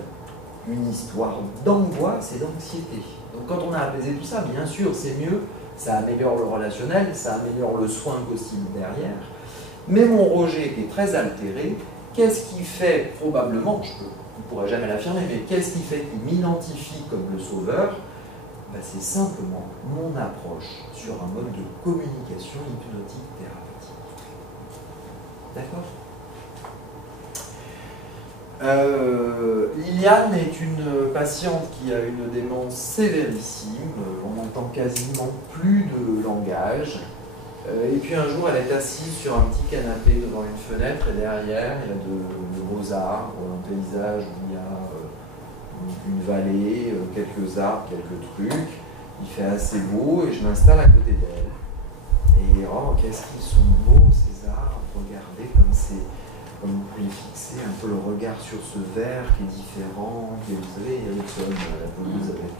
une histoire d'angoisse et d'anxiété. Donc quand on a apaisé tout ça, bien sûr, c'est mieux, ça améliore le relationnel, ça améliore le soin possible derrière. Mais mon Roger, qui est très altéré, qu'est-ce qui fait, probablement, on ne pourrait jamais l'affirmer, mais qu'est-ce qui fait qu'il m'identifie comme le sauveur? Ben, c'est simplement mon approche sur un mode de communication hypnotique thérapeutique. D'accord? Liliane est une patiente qui a une démence sévérissime, on n'entend quasiment plus de langage. Et puis un jour, elle est assise sur un petit canapé devant une fenêtre et derrière, il y a de beaux arbres, un paysage où il y a une vallée, quelques arbres, quelques trucs. Il fait assez beau et je m'installe à côté d'elle. Et oh, qu'est-ce qu'ils sont beaux ces arbres, regardez comme c'est... Comme vous pouvez fixer un peu le regard sur ce verre qui est différent, et vous savez, il y a la pelouse avec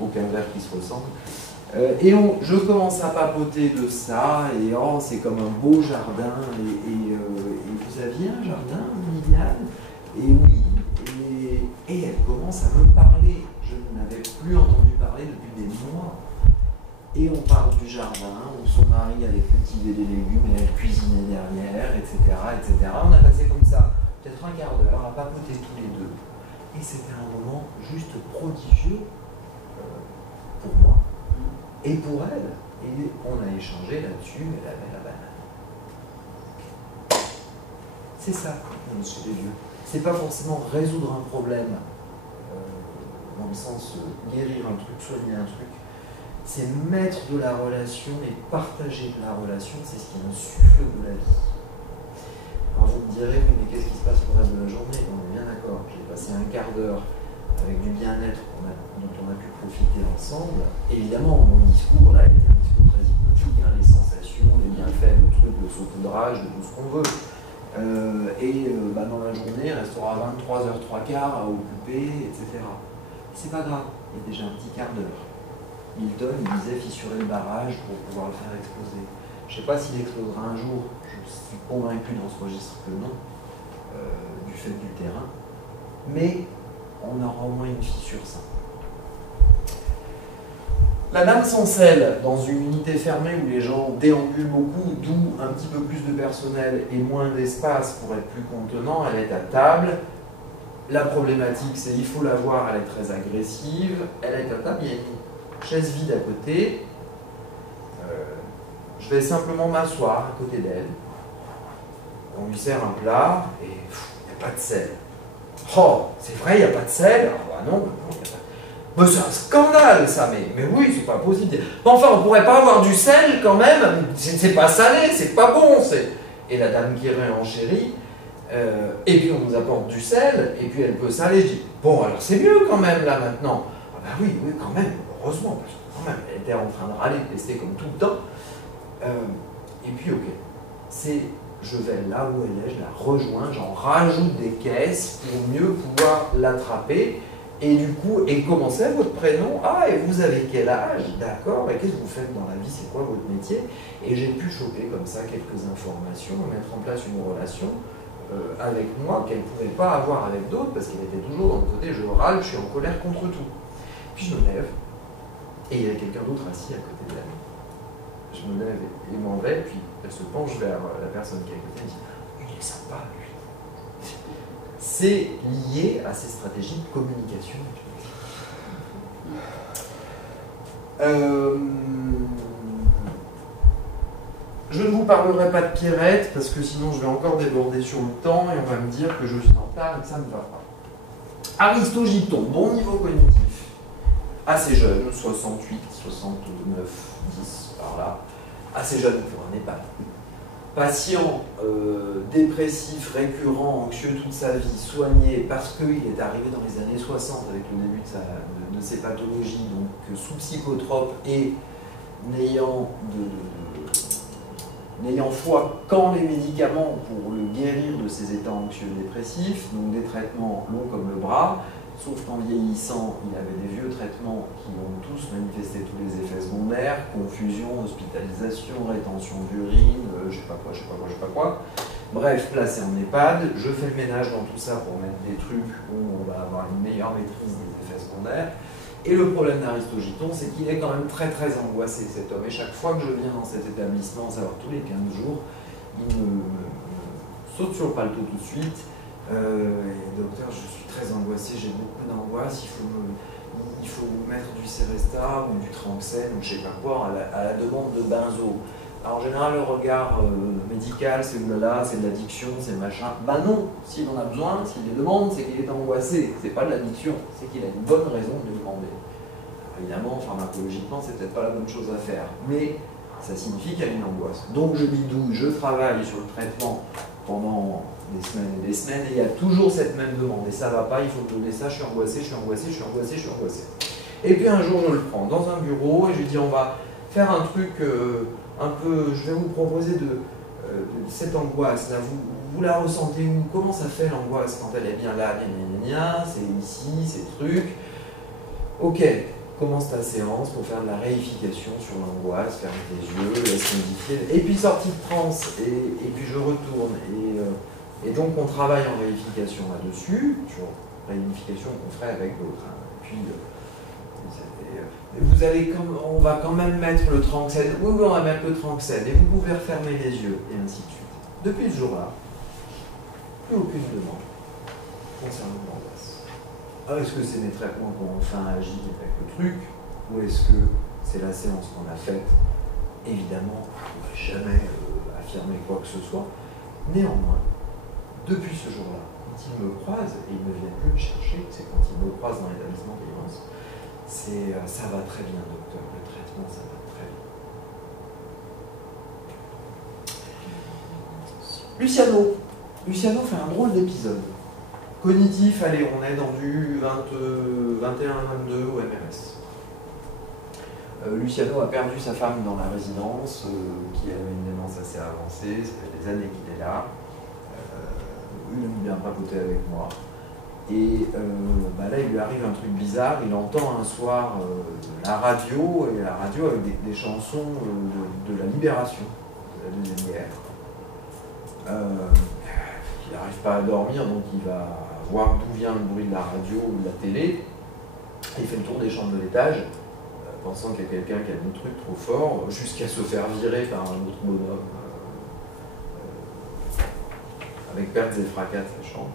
aucun verre qui se ressemble. Je commence à papoter de ça, et oh, c'est comme un beau jardin, et vous aviez un jardin, Liliane? Et oui, et elle commence à me parler. Je n'avais plus entendu parler depuis des mois. Et on parle du jardin, où son mari avait cultivé des légumes et elle cuisinait derrière, etc., etc. On a passé comme ça peut-être un quart d'heure à papoter tous les deux. Et c'était un moment juste prodigieux pour moi et pour elle. Et on a échangé là-dessus, elle avait la banane. C'est ça, monsieur les dieux. C'est pas forcément résoudre un problème, dans le sens guérir un truc, soigner un truc. C'est mettre de la relation et partager de la relation, c'est ce qui insuffle de la vie. Alors vous me direz, mais qu'est-ce qui se passe pour le reste de la journée? On est bien d'accord, j'ai passé un quart d'heure avec du bien-être dont on a pu profiter ensemble. Évidemment, mon discours là était un discours très hypnotique, hein, les sensations, les bienfaits, le truc, le saupoudrage, de tout ce qu'on veut. Dans la journée, il restera 23h 3/4 à occuper, etc. C'est pas grave, il y a déjà un petit quart d'heure. Milton disait fissurer le barrage pour pouvoir le faire exploser. Je ne sais pas s'il explosera un jour, je suis convaincu dans ce registre que non, du fait du terrain, mais on aura au moins une fissure simple. La dame sans selle, dans une unité fermée où les gens déambulent beaucoup, d'où un petit peu plus de personnel et moins d'espace pour être plus contenant, elle est à table. La problématique, c'est qu'il faut la voir, elle est très agressive, elle est à table, il y a une chaise vide à côté. Je vais simplement m'asseoir à côté d'elle. On lui sert un plat et il n'y a pas de sel. Oh, c'est vrai, il n'y a pas de sel? Ah bah non, il n'y a pas. Mais c'est un scandale ça, mais oui, c'est pas possible. Enfin, on pourrait pas avoir du sel quand même, c'est pas salé, c'est pas bon. Et la dame qui réenchérit, et puis on nous apporte du sel, et puis elle peut saler. Je dis, bon, alors c'est mieux quand même là maintenant. Ah bah oui, quand même, heureusement, parce que quand même, elle était en train de râler, de pester comme tout le temps. Et puis, ok, je vais là où elle est, je la rejoins, j'en rajoute des caisses pour mieux pouvoir l'attraper. Et du coup, et comment c'est votre prénom? Ah, et vous avez quel âge? D'accord, et qu'est-ce que vous faites dans la vie? C'est quoi votre métier? Et j'ai pu choper comme ça quelques informations, mettre en place une relation avec moi qu'elle ne pouvait pas avoir avec d'autres, parce qu'elle était toujours dans le côté je râle, je suis en colère contre tout. Puis je me lève, et il y a quelqu'un d'autre assis à côté d'elle. Je me lève et m'en vais, puis elle se penche vers la personne qui est à côté et dit, il est sympa lui. c'est lié à ces stratégies de communication. Je ne vous parlerai pas de Pierrette, parce que sinon je vais encore déborder sur le temps et on va me dire que je suis en retard et que ça ne va pas. Aristogiton, bon niveau cognitif, assez jeune, 68, 69, 10, par là, assez jeune pour un EHPAD. Patient dépressif, récurrent, anxieux toute sa vie, soigné parce qu'il est arrivé dans les années 60 avec le début de ses pathologies, donc sous psychotrope et n'ayant foi qu'en les médicaments pour le guérir de ses états anxieux dépressifs, donc des traitements longs comme le bras, sauf qu'en vieillissant, il avait des vieux traitements qui ont tous manifesté tous les effets secondaires, confusion, hospitalisation, rétention d'urine, je sais pas quoi. Bref, placé en EHPAD, je fais le ménage dans tout ça pour mettre des trucs où on va avoir une meilleure maîtrise des effets secondaires. Et le problème d'Aristogiton, c'est qu'il est quand même très très angoissé, cet homme. Et chaque fois que je viens dans cet établissement, à savoir tous les 15 jours, il me saute sur le paletot tout de suite. Et docteur, je suis très angoissé, j'ai beaucoup d'angoisse, il faut mettre du Serestar ou du Tranxène ou je sais pas quoi à la demande de benzo. Alors en général, le regard médical, c'est oulala, c'est de l'addiction, c'est machin. Ben non, s'il en a besoin, s'il les demande, c'est qu'il est angoissé. C'est pas de l'addiction, c'est qu'il a une bonne raison de le demander. Alors, évidemment, pharmacologiquement, c'est peut-être pas la bonne chose à faire, mais ça signifie qu'il y a une angoisse. Donc je bidouille, je travaille sur le traitement pendant des semaines et des semaines, et il y a toujours cette même demande. Et ça va pas, il faut me donner ça, je suis angoissé. Et puis un jour, je le prends dans un bureau et je lui dis, on va faire un truc un peu, je vais vous proposer de cette angoisse là, vous la ressentez où? Comment ça fait l'angoisse quand elle est bien là, c'est ici, ces trucs. Ok, commence ta séance pour faire de la réification sur l'angoisse, ferme tes yeux, laisse modifier. Et puis sortie de transe, et puis je retourne. Et donc on travaille en réification là-dessus, sur réification qu'on ferait avec d'autres. Hein. Et puis vous allez on va quand même mettre le Tranxène, oui, on va mettre le Tranxène, et vous pouvez refermer les yeux, et ainsi de suite. Depuis ce jour-là, plus aucune demande concernant l'angoisse. Alors est-ce que c'est mes traitements qui ont enfin agi avec le truc, ou est-ce que c'est la séance qu'on a faite? Évidemment, on ne va jamais affirmer quoi que ce soit. Néanmoins, depuis ce jour-là, quand ils me croisent, et ils ne viennent plus me chercher, c'est quand ils me croisent dans l'établissement d'Ivance, c'est ça va très bien, docteur, le traitement, ça va très bien. Luciano fait un drôle d'épisode. Cognitif, allez, on est dans du 21-22 au MRS. Luciano a perdu sa femme dans la résidence, qui avait une démence assez avancée, ça fait des années qu'il est là. Il aime bien papoter avec moi. Et là, il lui arrive un truc bizarre, il entend un soir la radio avec des chansons de la libération, de la Deuxième Guerre. Il n'arrive pas à dormir, donc il va voir d'où vient le bruit de la radio ou de la télé. Il fait le tour des chambres de l'étage, pensant qu'il y a quelqu'un qui a mis le truc trop fort, jusqu'à se faire virer par un autre bonhomme, avec pertes et fracas de sa chambre.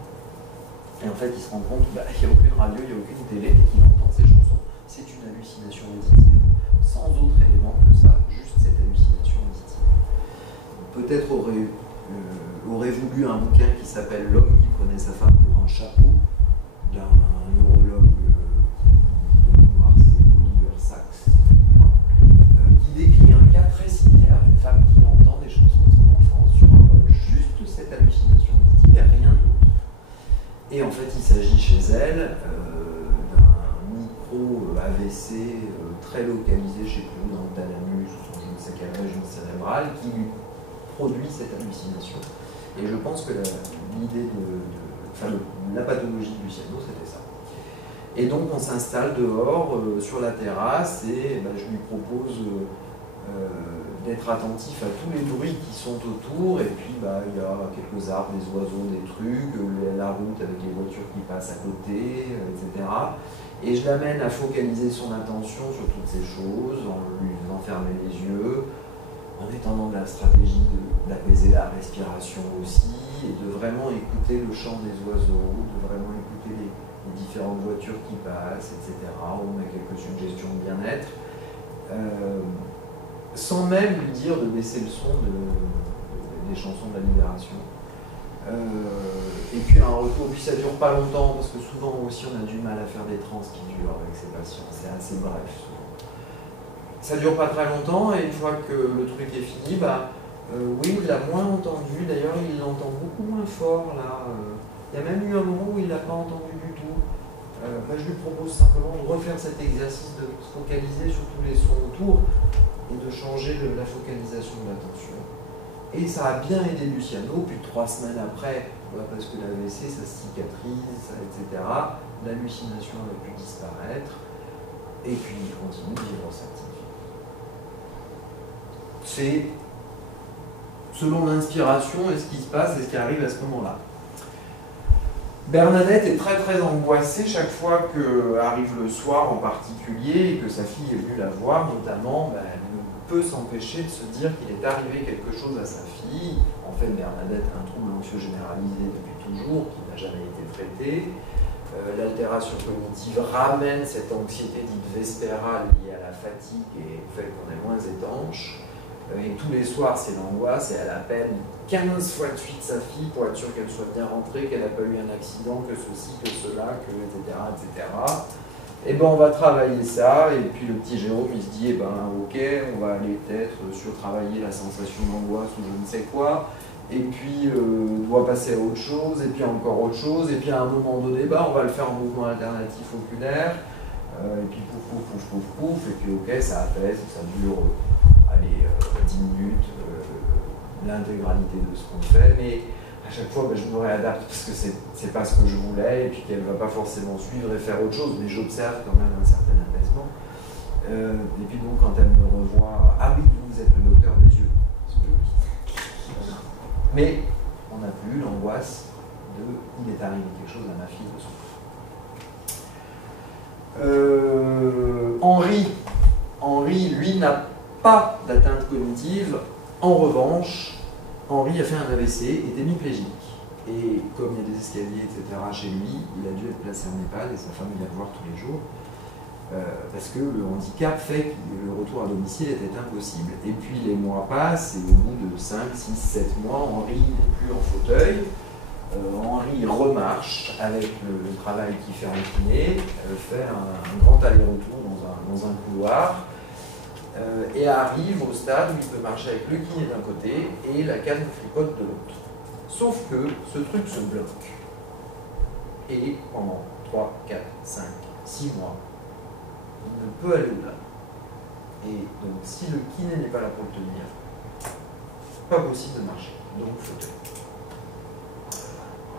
Et en fait, il se rend compte qu'il n'y a aucune radio, il n'y a aucune télé, et qu'il entend ces chansons. C'est une hallucination auditive, sans autre élément que ça, juste cette hallucination auditive. Peut-être aurait voulu un bouquin qui s'appelle L'homme qui prenait sa femme pour un chapeau, d'un neurologue de mémoire, c'est Oliver Sacks, qui décrit un cas très similaire d'une femme qui entend des chansons de son enfance sur un mode juste cette hallucination auditive et rien d'autre. Et en fait, il s'agit chez elle d'un micro AVC très localisé, je ne sais plus, dans le thalamus ou dans je ne sais quelle région cérébrale, qui lui produit cette hallucination. Et je pense que l'idée la pathologie de Luciano, c'était ça. Et donc, on s'installe dehors, sur la terrasse, et je lui propose d'être attentif à tous les bruits qui sont autour, et puis il y a quelques arbres, des oiseaux, des trucs, la route avec les voitures qui passent à côté, etc. Et je l'amène à focaliser son attention sur toutes ces choses, en lui faisant fermer les yeux, en étendant de la stratégie d'apaiser la respiration aussi, et de vraiment écouter le chant des oiseaux, de vraiment écouter les différentes voitures qui passent, etc. On a quelques suggestions de bien-être, sans même lui dire de baisser le son des chansons de la Libération. Et puis un retour, puis ça dure pas longtemps, parce que souvent aussi on a du mal à faire des trans qui durent avec ces patients, c'est assez bref souvent. Ça dure pas très longtemps, et une fois que le truc est fini, oui, il l'a moins entendu, d'ailleurs il l'entend beaucoup moins fort là. Il y a même eu un moment où il l'a pas entendu du tout. Je lui propose simplement de refaire cet exercice de se focaliser sur tous les sons autour et de changer la focalisation de l'attention. Et ça a bien aidé Luciano, puis 3 semaines après, parce que l'AVC, ça cicatrise, etc., l'hallucination a pu disparaître, et puis il continue de vivre sa petite vie. C'est selon l'inspiration et ce qui se passe et ce qui arrive à ce moment-là. Bernadette est très très angoissée chaque fois qu'arrive le soir en particulier et que sa fille est venue la voir, notamment, elle ne peut s'empêcher de se dire qu'il est arrivé quelque chose à sa fille. En fait, Bernadette a un trouble anxieux généralisé depuis toujours, qui n'a jamais été traité. L'altération cognitive ramène cette anxiété dite vespérale liée à la fatigue et au fait qu'on est moins étanche. Et tous les soirs, c'est l'angoisse et elle appelle 15 fois de suite sa fille pour être sûre qu'elle soit bien rentrée, qu'elle n'a pas eu un accident, que ceci, que cela, que etc. etc. Et on va travailler ça, et puis le petit Jérôme, il se dit, ok, on va aller peut-être sur travailler la sensation d'angoisse ou je ne sais quoi, et puis on doit passer à autre chose, et puis encore autre chose, et puis à un moment donné, on va le faire en mouvement alternatif oculaire, et puis pouf, pouf, pouf, pouf, pouf, et puis ok, ça apaise, ça dure, 10 minutes, l'intégralité de ce qu'on fait, mais à chaque fois, je me réadapte parce que c'est pas ce que je voulais et puis qu'elle ne va pas forcément suivre et faire autre chose, mais j'observe quand même un certain apaisement. Et puis donc, quand elle me revoit, ah oui, vous êtes le docteur des yeux. Mais on n'a plus l'angoisse de il est arrivé quelque chose à ma fille de son côté. Henri, lui, n'a pas d'atteinte cognitive. En revanche, Henri a fait un AVC, est hémiplégique. Et comme il y a des escaliers, etc., chez lui, il a dû être placé en EHPAD et sa femme vient le voir tous les jours. Parce que le handicap fait que le retour à domicile était impossible. Et puis les mois passent et au bout de 5, 6, 7 mois, Henri n'est plus en fauteuil. Henri remarche avec le travail qu'il fait en kiné, fait un grand aller-retour dans un couloir. Et arrive au stade où il peut marcher avec le kiné d'un côté et la canne tripote de l'autre. Sauf que ce truc se bloque. Et pendant 3, 4, 5, 6 mois, il ne peut aller au-delà. Et donc si le kiné n'est pas là pour le tenir, pas possible de marcher. Donc fauteuil.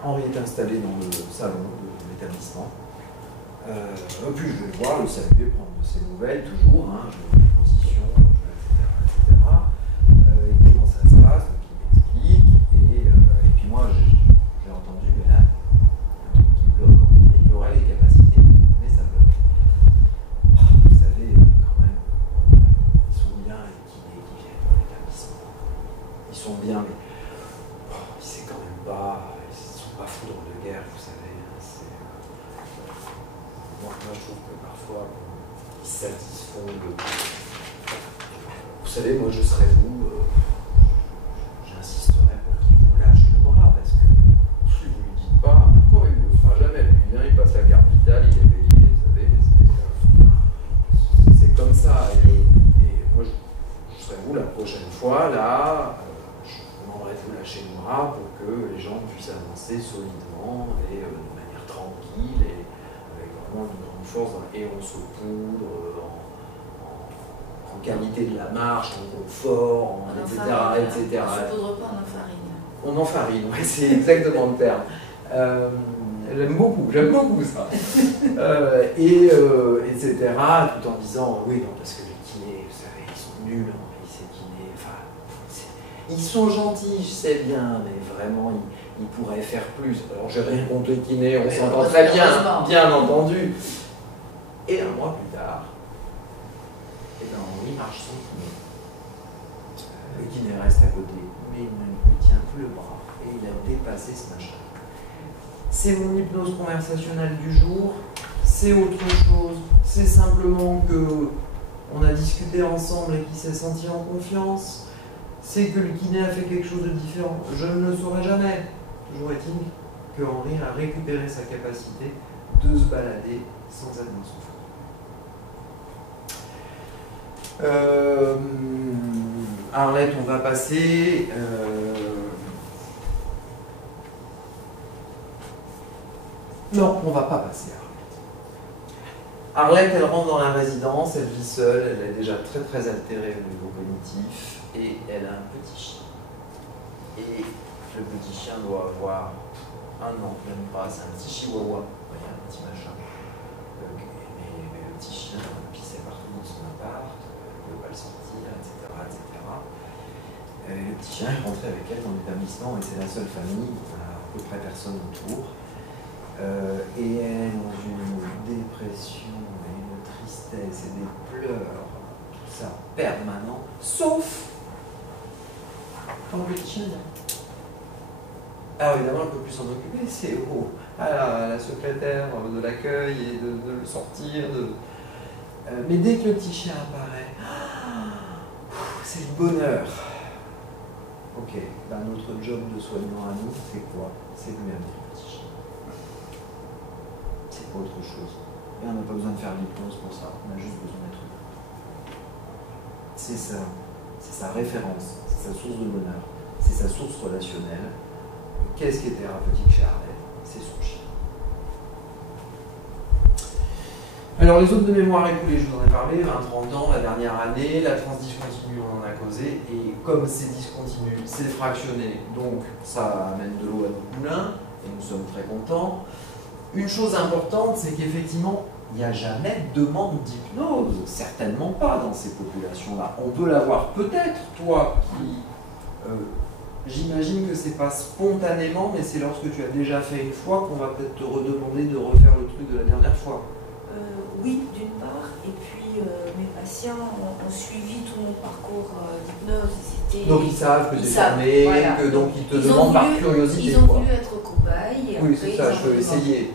Henri est installé dans le salon de l'établissement. Puis je vais le voir, le saluer, prendre de ses nouvelles, toujours, je vais en position, etc. Et comment ça se passe, donc il m'explique, et puis moi j'ai entendu, mais là, un truc qui bloque, il aurait les capacités, mais ça bloque. Vous savez, quand même, ils sont bien, les kinés qui viennent dans l'établissement, ils sont bien, mais c'est quand même pas, ils sont pas foudres de guerre, vous savez. Moi, je trouve que parfois, ils satisfont de... Vous savez, moi, je serais vous, j'insisterais pour qu'il vous lâche le bras, parce que si vous ne lui dites pas, il ne le fera jamais. Lui vient, il passe la carte vitale, il est payé, vous savez, c'est comme ça. Et moi, je serais vous la prochaine fois, là, je vous demanderais de vous lâcher le bras pour que les gens puissent avancer solidement et de manière tranquille et une grande force et on se poudre en qualité de la marche, en confort, etc. On ne se poudre pas, on enfarine. On enfarine, oui, c'est exactement le terme. J'aime beaucoup ça. Etc. Tout en disant, oui, non, parce que les kinés, vous savez, ils sont nuls, ces kinés, ils sont gentils, je sais bien, mais vraiment, ils pourraient faire plus. Alors, j'ai rien contre les kinés, on s'entend très bien entendu. Et un mois plus tard, Henri marche son kiné. Le kiné reste à côté, mais il ne tient plus le bras et il a dépassé ce machin. C'est mon hypnose conversationnelle du jour, c'est autre chose, c'est simplement que on a discuté ensemble et qu'il s'est senti en confiance, c'est que le kiné a fait quelque chose de différent. Je ne le saurai jamais. Toujours est-il que Henri a récupéré sa capacité de se balader sans être dans son fauteuil. Arlette, on va passer. Non, on va pas passer Arlette. Arlette, elle rentre dans la résidence, elle vit seule, elle est déjà très très altérée au niveau cognitif et elle a un petit chien. Et le petit chien doit avoir 1 an, même pas, c'est un petit chihuahua, vous voyez, un petit machin. Mais le petit chien pissait partout dans son appart, ne pouvait pas le sortir, etc. etc. Le petit chien est rentré avec elle dans l'établissement et c'est la seule famille, il n'y a à peu près personne autour. Et elle est dans une dépression, et une tristesse et des pleurs, tout ça permanent, sauf quand le petit chien vient. Alors évidemment, elle ne peut plus s'en occuper, c'est à la secrétaire de l'accueil et de le sortir. Mais dès que le petit chien apparaît, c'est le bonheur. Ok, ben notre job de soignant à nous, c'est quoi? C'est de lui amener le petit chien. C'est pas autre chose. Et on n'a pas besoin de faire l'hypnose pour ça, on a juste besoin d'être humain. C'est ça, c'est sa référence, c'est sa source de bonheur, c'est sa source relationnelle. Qu'est-ce qui est thérapeutique chez Arlette? C'est son chien. Alors les autres de mémoire écoulée, je vous en ai parlé, 20-30 ans, la dernière année, la transdiscontinue, on en a causé, et comme c'est discontinu, c'est fractionné, donc ça amène de l'eau à notre moulin, et nous sommes très contents. Une chose importante, c'est qu'effectivement, il n'y a jamais de demande d'hypnose, certainement pas dans ces populations-là. On peut l'avoir peut-être, toi, qui... J'imagine que c'est pas spontanément, mais c'est lorsque tu as déjà fait une fois qu'on va peut-être te redemander de refaire le truc de la dernière fois. Oui, d'une part, et puis mes patients ont suivi tout mon parcours d'hypnose. Donc ils savent que c'est fermé, voilà. Que donc ils te demandent par curiosité. Ils ont voulu être cobayes. Oui, c'est ça, je veux essayer.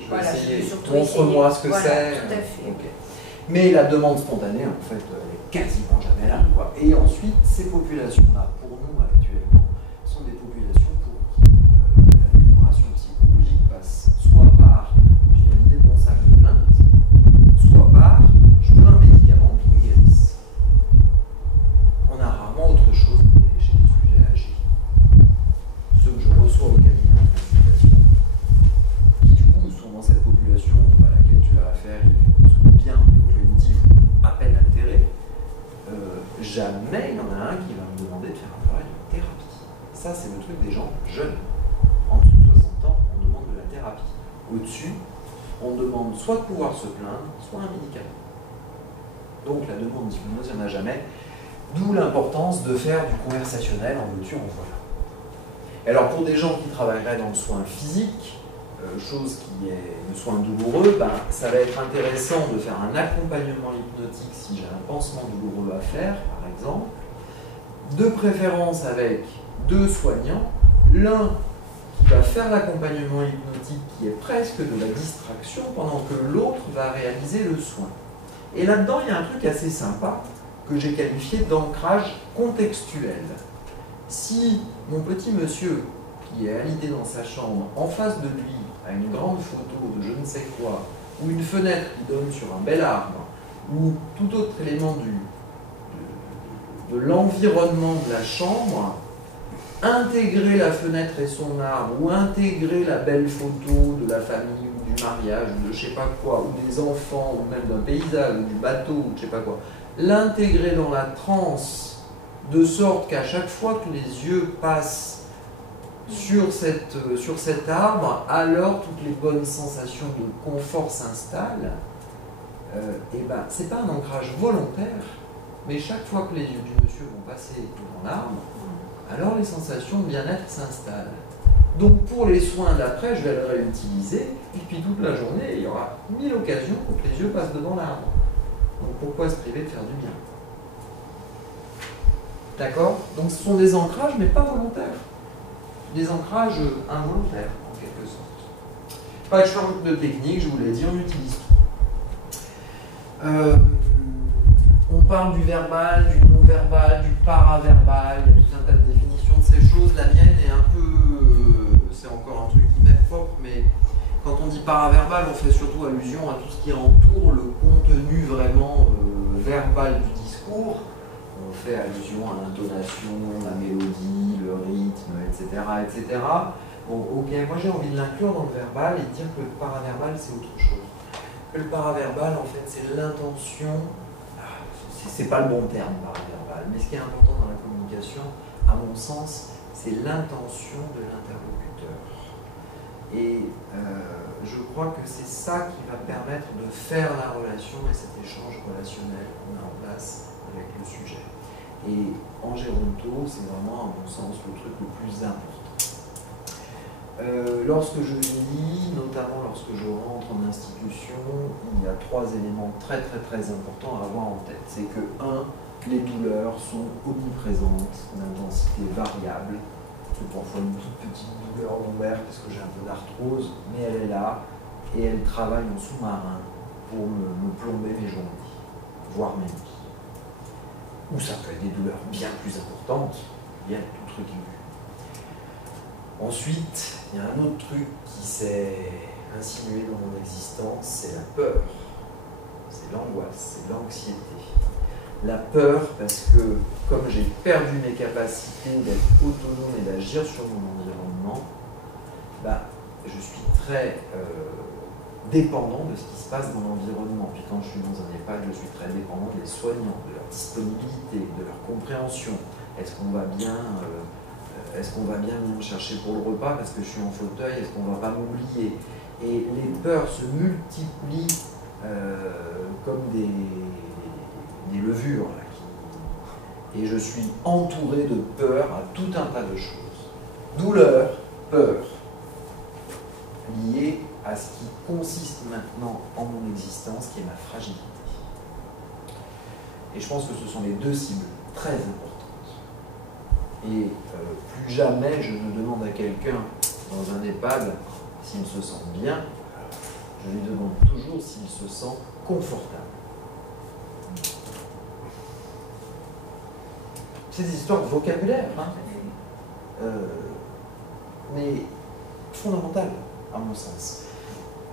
Montre-moi ce que voilà, c'est. Tout à fait. Okay. Mais la demande spontanée, en fait, elle est quasiment jamais là. Quoi. Et ensuite, ces populations-là, pour nous actuellement, sont des populations pour qui l'amélioration psychologique passe soit par j'ai validé mon sac de plainte, soit par je veux un médicament qui me guérisse. On a rarement autre chose chez les sujets âgés. Ceux que je reçois au cabinet en consultation, qui du coup sont dans cette population à laquelle tu as affaire, ils sont bien cognitifs, à peine altérés, jamais il y en a un qui va me demander de faire un travail de thérapie. Ça, c'est le truc des gens jeunes. En dessous de 60 ans, on demande de la thérapie. Au-dessus, on demande soit de pouvoir se plaindre, soit un médicament. Donc la demande d'hypnose, il n'y en a jamais. D'où l'importance de faire du conversationnel en veux-tu, en voilà. Alors pour des gens qui travailleraient dans le soin physique, chose qui est le soin douloureux, ben, ça va être intéressant de faire un accompagnement hypnotique si j'ai un pansement douloureux à faire, par exemple, de préférence avec 2 soignants, l'un qui va faire l'accompagnement hypnotique qui est presque de la distraction pendant que l'autre va réaliser le soin. Et là-dedans, il y a un truc assez sympa que j'ai qualifié d'ancrage contextuel. Si mon petit monsieur qui est alité dans sa chambre, en face de lui, a une grande photo de je ne sais quoi, ou une fenêtre qui donne sur un bel arbre, ou tout autre élément de l'environnement de la chambre, intégrer la fenêtre et son arbre, ou intégrer la belle photo de la famille, ou du mariage, ou de je sais pas quoi, ou des enfants, ou même d'un paysage, ou du bateau, ou je sais pas quoi, l'intégrer dans la transe, de sorte qu'à chaque fois que les yeux passent sur cet arbre, alors toutes les bonnes sensations de confort s'installent. Et ben, c'est pas un ancrage volontaire, mais chaque fois que les yeux du monsieur vont passer devant l'arbre, alors les sensations de bien-être s'installent. Donc pour les soins d'après, je vais le réutiliser, et puis toute la journée, il y aura 1000 occasions pour que les yeux passent devant l'arbre. Donc pourquoi se priver de faire du bien? D'accord? Donc ce sont des ancrages, mais pas volontaires. Des ancrages involontaires, en quelque sorte. Patchwork de technique, je vous l'ai dit, on utilise tout. On parle du verbal, du non-verbal, du paraverbal, il y a tout un tas de définitions de ces choses. La mienne est un peu... c'est encore un truc qui m'est propre, mais quand on dit paraverbal, on fait surtout allusion à tout ce qui entoure le contenu vraiment verbal du discours. On fait allusion à l'intonation, la mélodie, le rythme, etc. etc. Bon, ok, moi j'ai envie de l'inclure dans le verbal et de dire que le paraverbal c'est autre chose. Que le paraverbal, en fait, c'est l'intention, c'est pas le bon terme, paraverbal, mais ce qui est important dans la communication, à mon sens, c'est l'intention de l'interlocuteur. Et je crois que c'est ça qui va permettre de faire la relation et cet échange relationnel qu'on a en place avec le sujet. Et en géronto, c'est vraiment, à mon sens, le truc le plus important. Lorsque je lis, notamment lorsque je rentre en institution, il y a 3 éléments très importants à avoir en tête. C'est que 1, les douleurs sont omniprésentes, d'intensité variable. C'est parfois une toute petite douleur lombaire parce que j'ai un peu d'arthrose, mais elle est là et elle travaille en sous-marin pour me plomber mes journées, voire mes nuits. Ou ça peut être des douleurs bien plus importantes, il y a tout truc aigu. Ensuite, il y a un autre truc qui s'est insinué dans mon existence, c'est la peur, c'est l'angoisse, c'est l'anxiété. La peur parce que, comme j'ai perdu mes capacités d'être autonome et d'agir sur mon environnement, je suis très dépendant de ce qui se passe dans l'environnement. Puis quand je suis dans un EHPAD, je suis très dépendant des soignants, de leur disponibilité, de leur compréhension. Est-ce qu'on va bien venir me chercher pour le repas parce que je suis en fauteuil? Est-ce qu'on ne va pas m'oublier? Et les peurs se multiplient comme des levures. Là, et je suis entouré de peur à tout un tas de choses. Douleur, peur, liée à ce qui consiste maintenant en mon existence, qui est ma fragilité. Et je pense que ce sont les 2 cibles très importantes. Et plus jamais je ne demande à quelqu'un dans un EHPAD s'il se sent bien, je lui demande toujours s'il se sent confortable. C'est des histoires de vocabulaire, hein, mais fondamentales, à mon sens.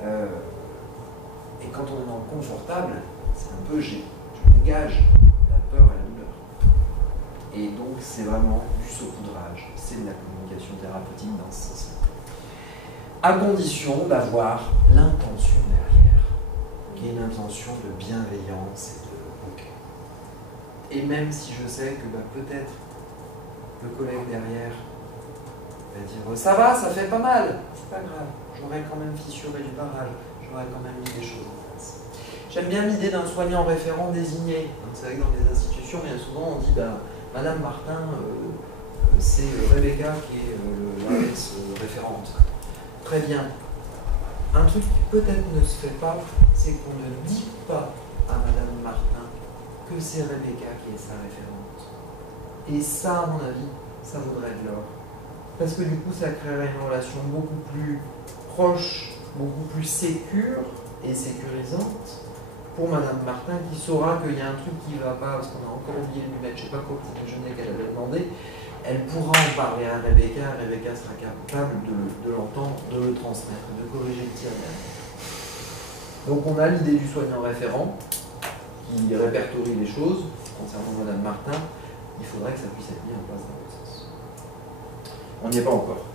Et quand on est dans le confortable, c'est un peu, je dégage la peur et la douleur. Et donc, c'est vraiment du saupoudrage, c'est de la communication thérapeutique dans ce sens-là. À condition d'avoir l'intention derrière, qui est une intention de bienveillance et de ok. Et même si je sais que peut-être le collègue derrière va dire ça va, ça fait pas mal, c'est pas grave, j'aurais quand même fissuré du barrage, j'aurais quand même mis des choses en place. J'aime bien l'idée d'un soignant référent désigné. Vous savez que dans les institutions, bien souvent on dit Madame Martin, c'est Rebecca qui est l'AS référente. Très bien. Un truc qui peut-être ne se fait pas, c'est qu'on ne dit pas à Madame Martin que c'est Rebecca qui est sa référente. Et ça, à mon avis, ça vaudrait de l'or. Parce que du coup, ça créerait une relation beaucoup plus proche, beaucoup plus sécure et sécurisante pour Madame Martin, qui saura qu'il y a un truc qui ne va pas, parce qu'on a encore oublié de lui mettre, je ne sais pas quoi, pour déjeuner qu'elle avait demandé. Elle pourra en parler à Rebecca, Rebecca sera capable de l'entendre, de le transmettre, de corriger le tir derrière. Donc on a l'idée du soignant référent qui répertorie les choses concernant Madame Martin. Il faudrait que ça puisse être mis en place dans le sens. On n'y est pas encore.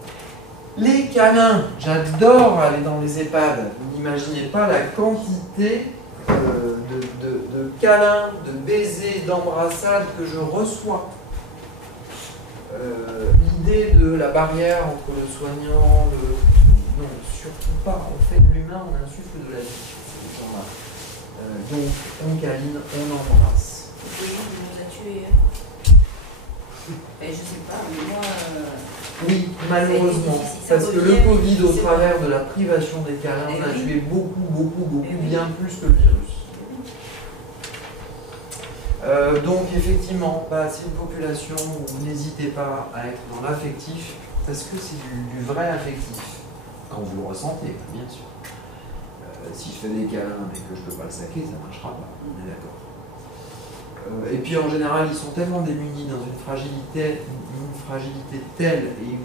Les câlins, j'adore aller dans les EHPAD. Vous n'imaginez pas la quantité de câlins, de baisers, d'embrassades que je reçois. L'idée de la barrière entre le soignant, non, surtout pas. On fait de l'humain, on insuffle de la vie. Ces gens-là. Donc, on câline, on embrasse. Le Covid nous a tués. Je sais pas, mais moi. Oui, malheureusement. Parce que le Covid, au travers de la privation des câlins, on a tué beaucoup, bien plus que le virus. Donc effectivement, c'est une population où vous n'hésitez pas à être dans l'affectif, parce que c'est du vrai affectif, quand vous le ressentez, bien sûr. Si je fais des câlins mais que je ne peux pas le saquer, ça ne marchera pas, on est d'accord. Et puis en général, ils sont tellement démunis dans une fragilité telle, et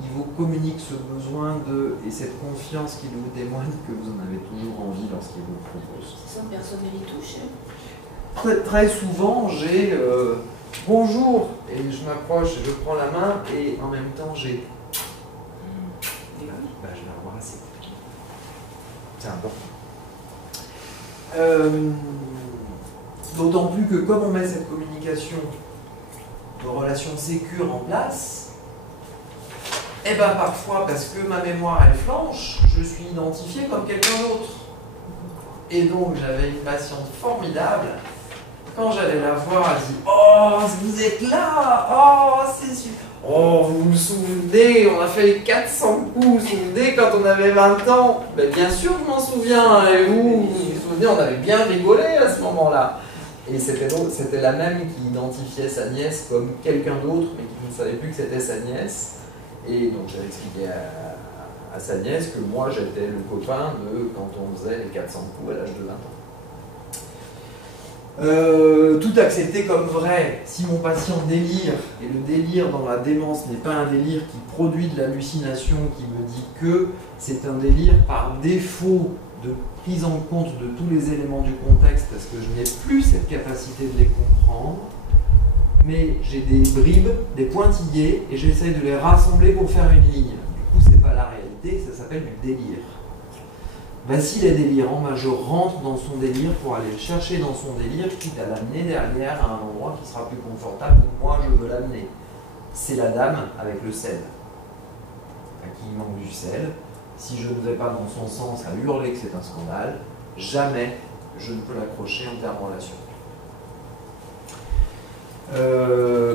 ils vous communiquent ce besoin et cette confiance qu'ils vous témoignent que vous en avez toujours envie lorsqu'ils vous proposent. Sans personne ne les touche. Très souvent, j'ai bonjour, et je m'approche, je prends la main, et en même temps, j'ai. Je vais l'embrasser. C'est important. D'autant plus que comme on met cette communication de relations sécures en place, et parfois, parce que ma mémoire elle flanche, je suis identifié comme quelqu'un d'autre. Et donc j'avais une patiente formidable. Quand j'allais la voir, elle dit « Oh, vous êtes là! Oh, c'est super! Oh, vous vous souvenez, on a fait les 400 coups, vous vous souvenez quand on avait 20 ans? » Bien sûr, je m'en souviens. Et vous vous souvenez, on avait bien rigolé à ce moment-là. Et c'était la même qui identifiait sa nièce comme quelqu'un d'autre, mais qui ne savait plus que c'était sa nièce. Et donc j'avais expliqué à sa nièce que moi, j'étais le copain de quand on faisait les 400 coups à l'âge de 20 ans. Tout accepter comme vrai. Si mon patient délire, et le délire dans la démence n'est pas un délire qui produit de l'hallucination, qui me dit que c'est un délire par défaut de prise en compte de tous les éléments du contexte, parce que je n'ai plus cette capacité de les comprendre, mais j'ai des bribes, des pointillés, et j'essaie de les rassembler pour faire une ligne. Du coup, c'est pas la réalité, ça s'appelle du délire. S'il est délirant, je rentre dans son délire pour aller le chercher dans son délire, quitte à l'amener derrière à un endroit qui sera plus confortable où moi je veux l'amener. C'est la dame avec le sel. À qui il manque du sel. Si je ne vais pas dans son sens à hurler que c'est un scandale, jamais je ne peux l'accrocher en termes de relation.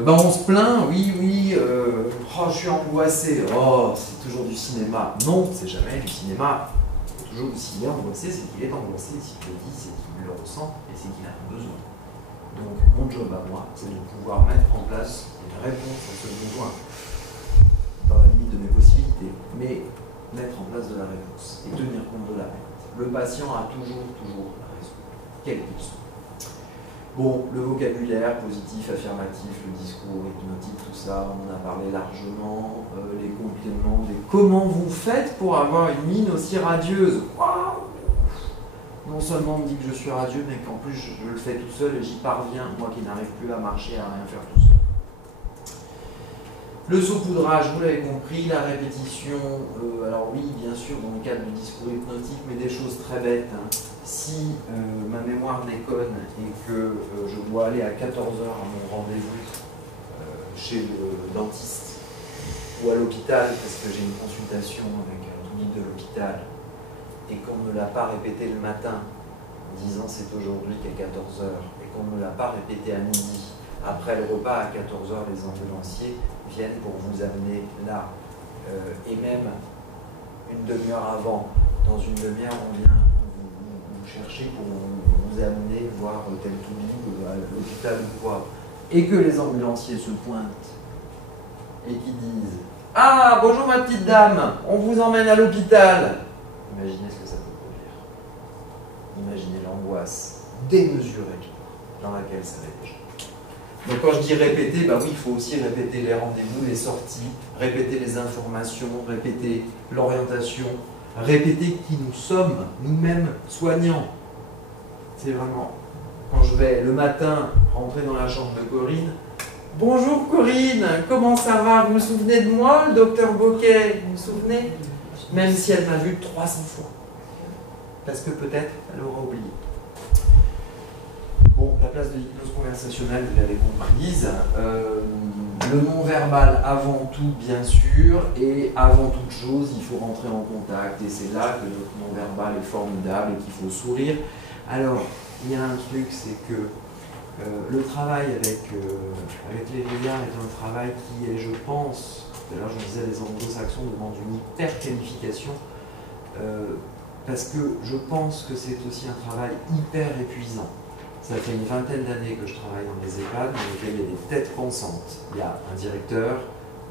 On se plaint, oui, je suis angoissé, c'est toujours du cinéma. Non, c'est jamais du cinéma. S'il est angoissé, c'est qu'il est angoissé, s'il le dit, c'est qu'il le ressent et c'est qu'il a un besoin. Donc mon job à moi, c'est de pouvoir mettre en place une réponse à ce besoin, dans la limite de mes possibilités, mais mettre en place de la réponse et tenir compte de la réponse. Le patient a toujours la raison, quel qu'il soit. Bon, le vocabulaire positif, affirmatif, le discours hypnotique, tout ça, on en a parlé largement, les compléments, comment vous faites pour avoir une mine aussi radieuse? Waouh! Non seulement on me dit que je suis radieux, mais qu'en plus je le fais tout seul et j'y parviens, moi qui n'arrive plus à marcher, à rien faire tout seul. Le saupoudrage, vous l'avez compris, la répétition, alors oui, bien sûr, dans le cadre du discours hypnotique, mais des choses très bêtes. Si ma mémoire déconne et que je dois aller à 14h à mon rendez-vous chez le dentiste ou à l'hôpital, parce que j'ai une consultation avec un guide de l'hôpital, et qu'on ne l'a pas répété le matin, en disant c'est aujourd'hui qu'à 14h, et qu'on ne l'a pas répété à midi, après le repas à 14h, les ambulanciers viennent pour vous amener là. Et même une demi-heure avant, dans une demi-heure, on vient vous chercher pour vous amener voir tel toubib à l'hôpital ou quoi. Et que les ambulanciers se pointent et qui disent « Ah, bonjour ma petite dame, on vous emmène à l'hôpital !» Imaginez ce que ça peut produire. Imaginez l'angoisse démesurée dans laquelle ça va déjà. Donc quand je dis répéter, oui, il faut aussi répéter les rendez-vous, les sorties, répéter les informations, répéter l'orientation, répéter qui nous sommes, nous-mêmes soignants. C'est vraiment, quand je vais le matin rentrer dans la chambre de Corinne, « Bonjour Corinne, comment ça va? Vous vous souvenez de moi, le docteur Boquet? Vous vous souvenez ?» Même si elle m'a vu 300 fois. Parce que peut-être elle aura oublié. Bon, la place de l'hypnose conversationnelle, vous l'avez comprise. Le non-verbal avant tout, bien sûr, et avant toute chose, il faut rentrer en contact. Et c'est là que notre non-verbal est formidable et qu'il faut sourire. Alors, il y a un truc, c'est que le travail avec les Rivières est un travail qui est, je pense, d'ailleurs je disais, les anglo-saxons demandent une hyper-qualification, parce que je pense que c'est aussi un travail hyper épuisant. Ça fait une vingtaine d'années que je travaille dans les EHPAD dans lesquels il y a des têtes pensantes. Il y a un directeur,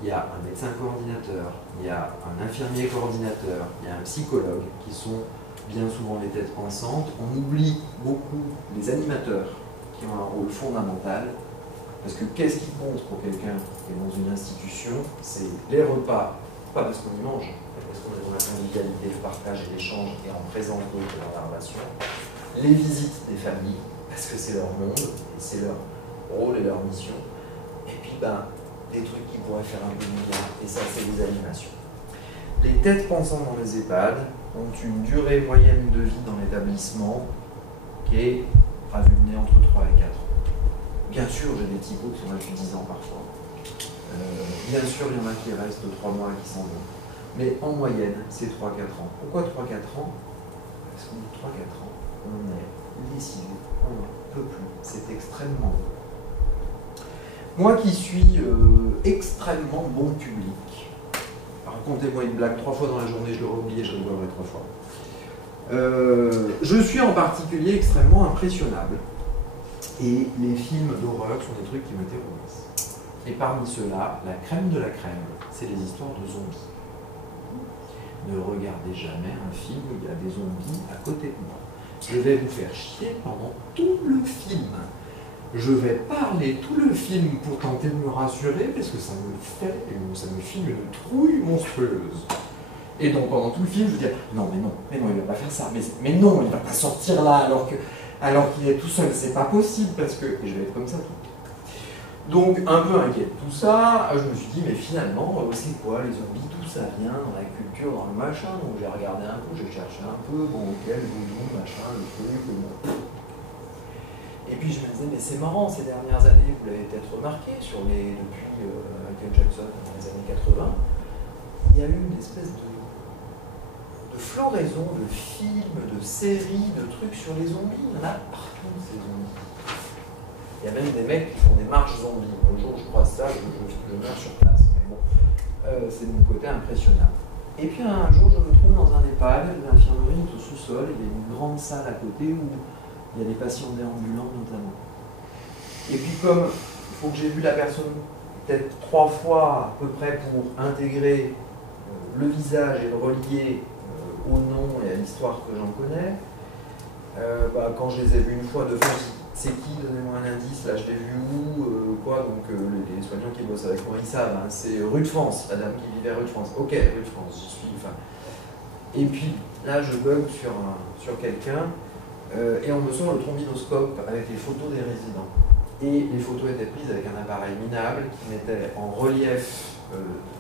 il y a un médecin coordinateur, il y a un infirmier coordinateur, il y a un psychologue qui sont bien souvent les têtes pensantes. On oublie beaucoup les animateurs qui ont un rôle fondamental. Parce que qu'est-ce qui compte pour quelqu'un qui est dans une institution? C'est les repas, pas parce qu'on y mange, mais parce qu'on est dans la convivialité, le partage et l'échange et en présence d'autres dans la relation. Les visites des familles, parce que c'est leur monde, et c'est leur rôle et leur mission. Et puis, des trucs qui pourraient faire un peu du bien, et ça, c'est les animations. Les têtes pensantes dans les EHPAD ont une durée moyenne de vie dans l'établissement qui est à vue de nez entre 3 et 4 ans. Bien sûr, j'ai des typos qui sont là depuis 10 ans parfois. Bien sûr, il y en a qui restent 3 mois et qui s'en vont. Mais en moyenne, c'est 3-4 ans. Pourquoi 3-4 ans? Parce qu'au bout de 3-4 ans, on est lessivé, on n'en peut plus. C'est extrêmement bon. Moi qui suis extrêmement bon public, racontez-moi une blague 3 fois dans la journée, je l'aurais oublié, je rigolerai 3 fois. Je suis en particulier extrêmement impressionnable. Et les films d'horreur sont des trucs qui me terrorisent. Et parmi ceux-là, la crème de la crème, c'est les histoires de zombies. Ne regardez jamais un film où il y a des zombies à côté de moi. Je vais vous faire chier pendant tout le film. Je vais parler tout le film pour tenter de me rassurer, parce que ça me file une trouille monstrueuse. Et donc pendant tout le film, je veux dire, non, il ne va pas faire ça, mais non, il ne va pas sortir là alors qu'il est tout seul, c'est pas possible, parce que... Et je vais être comme ça tout le temps. Donc, un peu inquiet de tout ça, je me suis dit, mais finalement, c'est quoi les zombies? D'où ça vient dans la culture, dans le machin? Donc j'ai regardé un peu, j'ai cherché un peu, bon, ok, le voodoo, machin, le truc, le bon. Et puis je me disais, mais c'est marrant, ces dernières années, vous l'avez peut-être remarqué, depuis Michael Jackson dans les années 80, il y a eu une espèce de floraison de films, de séries, de trucs sur les zombies. Il y en a partout, ces zombies. Il y a même des mecs qui font des marches zombies. Le jour où je croise ça, je meurs sur place. Mais bon, c'est de mon côté impressionnant. Et puis un jour, je me trouve dans un EHPAD, l'infirmerie est au sous-sol, il y a une grande salle à côté où il y a des patients déambulants notamment. Et puis comme il faut que j'ai vu la personne peut-être 3 fois à peu près pour intégrer le visage et le relier au nom et à l'histoire que j'en connais. Quand je les ai vus une fois, 2 fois, c'est qui? Donnez-moi un indice, là je l'ai vu où, quoi, donc les soignants qui bossent avec moi, ils savent, hein, c'est rue de France, la dame qui vivait rue de France. Ok, rue de France, j'y suis, enfin. Et puis, là je bug sur quelqu'un, et on me sort le trombinoscope avec les photos des résidents. Et les photos étaient prises avec un appareil minable qui mettait en relief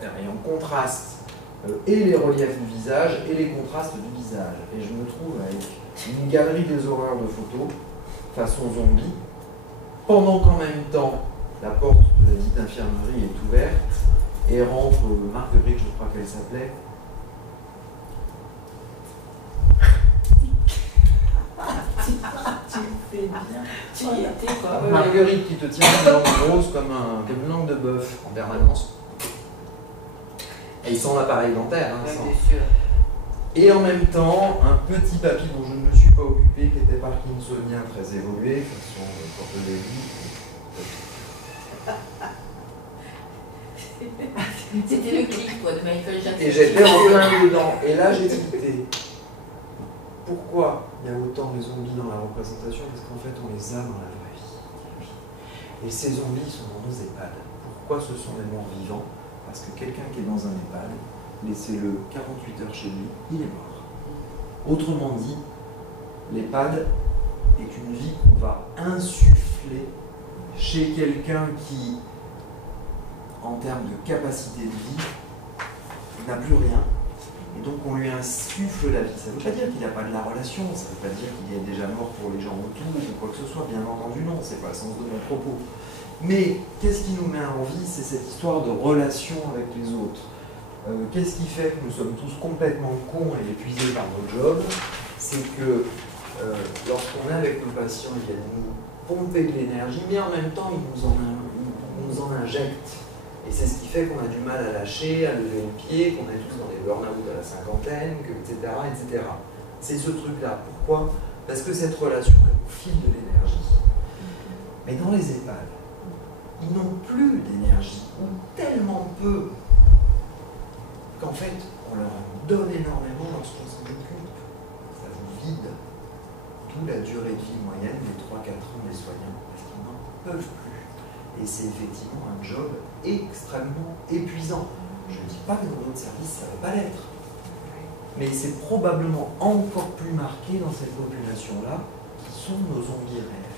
et en contraste et les reliefs du visage et les contrastes du visage. Et je me trouve avec une galerie des horreurs de photos, façon zombie, pendant qu'en même temps, la porte de la dite infirmerie est ouverte, et rentre Marguerite, je crois qu'elle s'appelait. Tu y étais, quoi. Marguerite qui te tient une langue rose comme une langue de bœuf en permanence. Et ils sont l'appareil dentaire. Hein, bien sûr. Et en même temps, un petit papy dont je ne me suis pas occupé, qui était parkinsonien très évolué, façon porte des lits. C'était le clip, quoi, de Michael Jackson. Et j'étais en plein dedans. Et là, j'ai tilté. Pourquoi il y a autant de zombies dans la représentation? Parce qu'en fait, on les a dans la vraie vie. Et ces zombies sont dans nos EHPAD. Pourquoi ce sont des morts vivants? Parce que quelqu'un qui est dans un EHPAD, laissez-le 48 heures chez lui, il est mort. Autrement dit, l'EHPAD est une vie qu'on va insuffler chez quelqu'un qui, en termes de capacité de vie, n'a plus rien. Et donc on lui insuffle la vie. Ça ne veut pas dire qu'il n'a pas de la relation, ça ne veut pas dire qu'il est déjà mort pour les gens autour ou quoi que ce soit, bien entendu non, c'est pas le sens de mon propos. Mais qu'est-ce qui nous met en vie? C'est cette histoire de relation avec les autres. Qu'est-ce qui fait que nous sommes tous complètement cons et épuisés par notre job? C'est que lorsqu'on est avec nos patients, ils viennent nous pomper de l'énergie, mais en même temps, ils nous en injectent. Et c'est ce qui fait qu'on a du mal à lâcher, à lever le pied, qu'on est tous dans des burn-out à la cinquantaine, etc., etc. C'est ce truc-là. Pourquoi? parce que cette relation, elle vous file de l'énergie. Mais dans les EHPAD, ils n'ont plus d'énergie, ou tellement peu, qu'en fait, on leur en donne énormément lorsqu'on s'en occupe. Ça vous vide. D'où la durée de vie moyenne des 3-4 ans des soignants, parce qu'ils n'en peuvent plus. Et c'est effectivement un job extrêmement épuisant. Je ne dis pas que dans d'autres services, ça ne va pas l'être. Mais c'est probablement encore plus marqué dans cette population-là, qui sont nos zombies réels.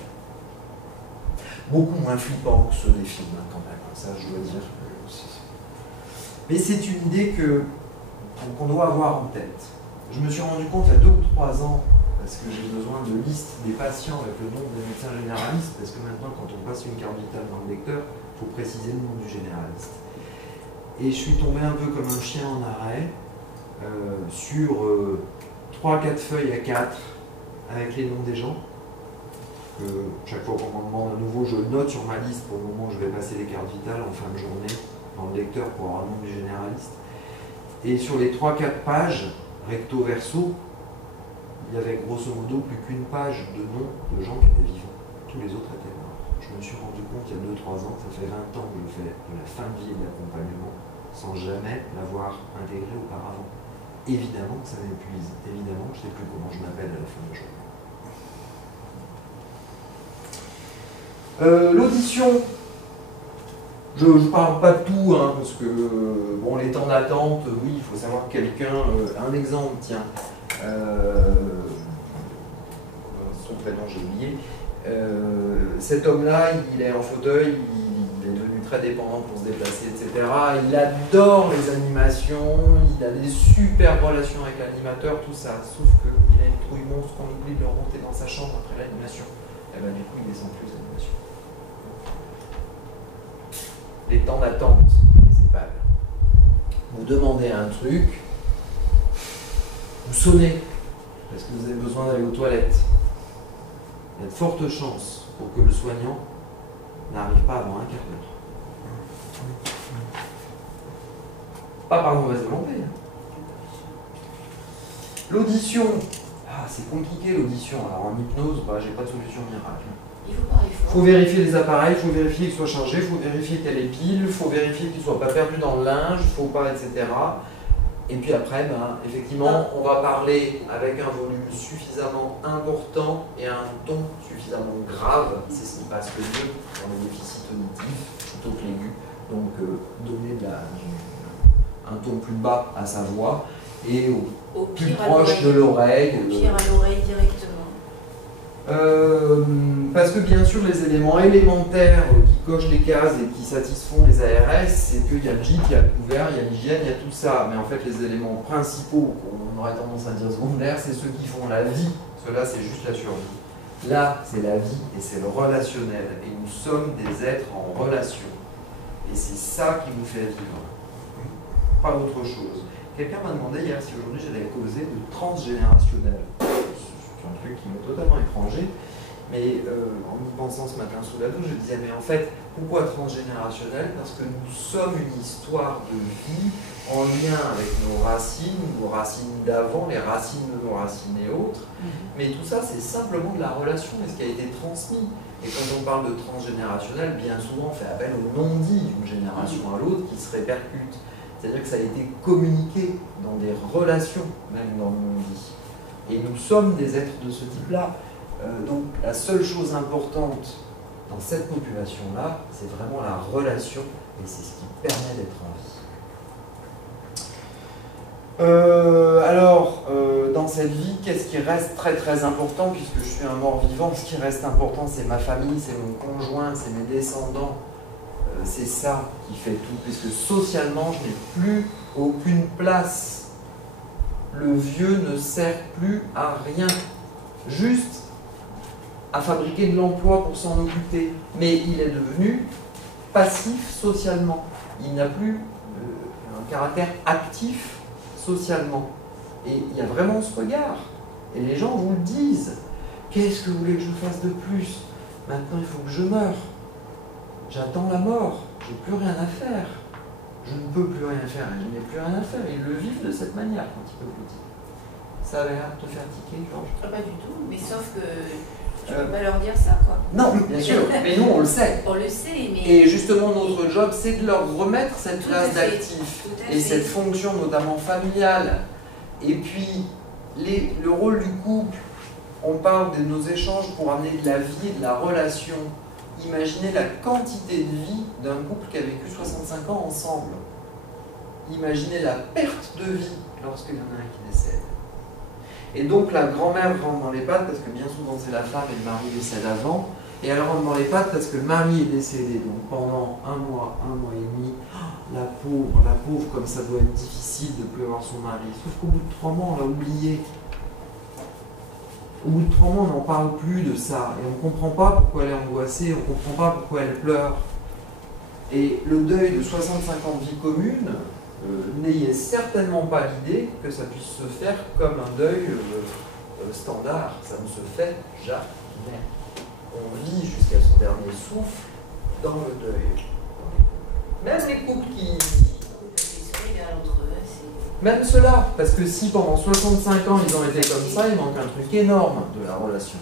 Beaucoup moins flippants que ceux des films, hein, quand même. Ça, je dois dire. Mais c'est une idée qu'on doit avoir en tête. Je me suis rendu compte il y a 2 ou 3 ans, parce que j'ai besoin de liste des patients avec le nom des médecins généralistes, parce que maintenant, quand on passe une carte vitale dans le lecteur, il faut préciser le nom du généraliste. Et je suis tombé un peu comme un chien en arrêt, sur 3-4 feuilles à 4, avec les noms des gens. Chaque fois qu'on m'en demande à nouveau, je note sur ma liste pour le moment où je vais passer les cartes vitales en fin de journée, dans le lecteur pour avoir le nom du généraliste. Et sur les 3-4 pages, recto verso, il y avait grosso modo plus qu'une page de noms de gens qui étaient vivants. Tous les autres étaient morts. Je me suis rendu compte il y a 2-3 ans, ça fait 20 ans que je fais de la fin de vie et de l'accompagnement sans jamais l'avoir intégré auparavant. Évidemment que ça m'épuise. Évidemment que je ne sais plus comment je m'appelle à la fin de la journée. L'audition. Je ne parle pas de tout, hein, parce que bon, les temps d'attente, oui, il faut savoir que quelqu'un. Un exemple, tiens. Son prénom, j'ai oublié. Cet homme-là, il est en fauteuil, il est devenu très dépendant pour se déplacer, etc. Il adore les animations, il a des super relations avec l'animateur, tout ça. Sauf qu'il a une trouille monstre qu'on oublie de le remonter dans sa chambre après l'animation. Et ben du coup, il descend plus aux animations. Les temps d'attente, c'est pas. Vous demandez un truc, vous sonnez parce que vous avez besoin d'aller aux toilettes. Il y a de fortes chances pour que le soignant n'arrive pas avant un quart d'heure. Pas par mauvaise volonté. Hein. L'audition. Ah, c'est compliqué l'audition. Alors en hypnose, j'ai pas de solution miracle. Il faut pas, il faut vérifier les appareils, il faut vérifier qu'ils soient chargés, il faut vérifier qu'elle est pile, il faut vérifier qu'ils ne soient pas perdus dans le linge, il faut pas, etc. Et puis après, effectivement, on va parler avec un volume suffisamment important et un ton suffisamment grave. C'est ce qui passe le mieux dans les déficits auditifs, plutôt que l'aigu. Donc, donner un ton plus bas à sa voix et au plus proche de l'oreille. Au pire, à l'oreille directement. Parce que bien sûr les éléments élémentaires qui cochent les cases et qui satisfont les ARS, c'est qu'il y a le gîte, il y a le couvert, il y a l'hygiène, il y a tout ça. Mais en fait les éléments principaux, on aurait tendance à dire secondaires, c'est ceux qui font la vie. Ceux-là c'est juste la survie. Là c'est la vie et c'est le relationnel. Et nous sommes des êtres en relation. Et c'est ça qui nous fait vivre. Pas autre chose. Quelqu'un m'a demandé hier si aujourd'hui j'allais causer de transgénérationnel. Un truc qui m'est totalement étranger, mais en y pensant ce matin sous la douche, je disais, mais en fait, pourquoi transgénérationnel? Parce que nous sommes une histoire de vie en lien avec nos racines d'avant, les racines de nos racines et autres, mais tout ça, c'est simplement de la relation et ce qui a été transmis. Et quand on parle de transgénérationnel, bien souvent, on fait appel au non-dit d'une génération à l'autre qui se répercute. C'est-à-dire que ça a été communiqué dans des relations, même dans le non-dit. Et nous sommes des êtres de ce type-là. Donc la seule chose importante dans cette population-là, c'est vraiment la relation, et c'est ce qui permet d'être en vie. Dans cette vie, qu'est-ce qui reste très très important, puisque je suis un mort-vivant, ce qui reste important, c'est ma famille, c'est mon conjoint, c'est mes descendants. C'est ça qui fait tout, puisque socialement, je n'ai plus aucune place. Le vieux ne sert plus à rien, juste à fabriquer de l'emploi pour s'en occuper. Mais il est devenu passif socialement. Il n'a plus un caractère actif socialement. Et il y a vraiment ce regard. Et les gens vous le disent. Qu'est-ce que vous voulez que je fasse de plus? Maintenant, il faut que je meure. J'attends la mort. J'ai plus rien à faire. Je ne peux plus rien faire et je n'ai plus rien à faire. Ils le vivent de cette manière quand ils peuvent le dire. Ça avait l'air de te faire tiquer, Georges? Ah, pas du tout, mais sauf que tu peux pas leur dire ça, quoi. Non, bien sûr, mais nous on le sait. On le sait, mais... Et justement, notre job, c'est de leur remettre cette Tout place à fait, d'actif tout à et fait. cette fonction notamment familiale. Et puis, le rôle du couple, on parle de nos échanges pour amener de la vie et de la relation. Imaginez la quantité de vie d'un couple qui a vécu 65 ans ensemble. Imaginez la perte de vie lorsqu'il y en a un qui décède. Et donc la grand-mère rentre dans les pattes parce que bien souvent c'est la femme et le mari décède avant. Et elle rentre dans les pattes parce que le mari est décédé. Donc pendant un mois et demi, la pauvre, comme ça doit être difficile de plus voir son mari. Sauf qu'au bout de 3 mois, on l'a oublié. Au bout de 3 mois, on n'en parle plus de ça. Et on ne comprend pas pourquoi elle est angoissée, on ne comprend pas pourquoi elle pleure. Et le deuil de 65 ans de vie commune, n'ayez certainement pas l'idée que ça puisse se faire comme un deuil standard. Ça ne se fait jamais. On vit jusqu'à son dernier souffle dans le deuil. Même les couples qui... Même ceux-là, parce que si pendant 65 ans ils ont été comme ça, il manque un truc énorme de la relation.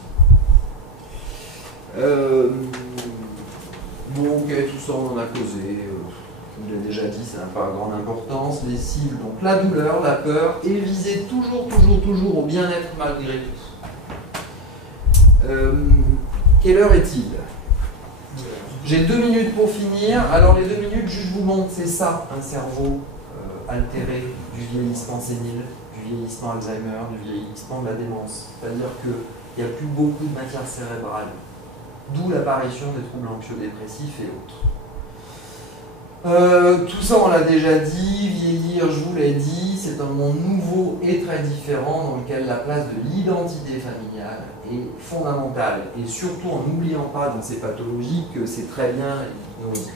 Bon, ok, tout ça on en a causé. Je l'ai déjà dit, ça n'a pas grande importance. Les cibles, donc la douleur, la peur, et viser toujours au bien-être malgré tout. Quelle heure est-il? J'ai 2 minutes pour finir. Alors les 2 minutes, juste vous montre, c'est ça, un cerveau altéré du vieillissement sénile, du vieillissement Alzheimer, du vieillissement de la démence. C'est-à-dire qu'il n'y a plus beaucoup de matière cérébrale. D'où l'apparition des troubles anxio-dépressifs et autres. Tout ça, on l'a déjà dit, vieillir, je vous l'ai dit, c'est un monde nouveau et très différent dans lequel la place de l'identité familiale est fondamentale. Et surtout en n'oubliant pas dans ces pathologies que c'est très bien l'hypnose,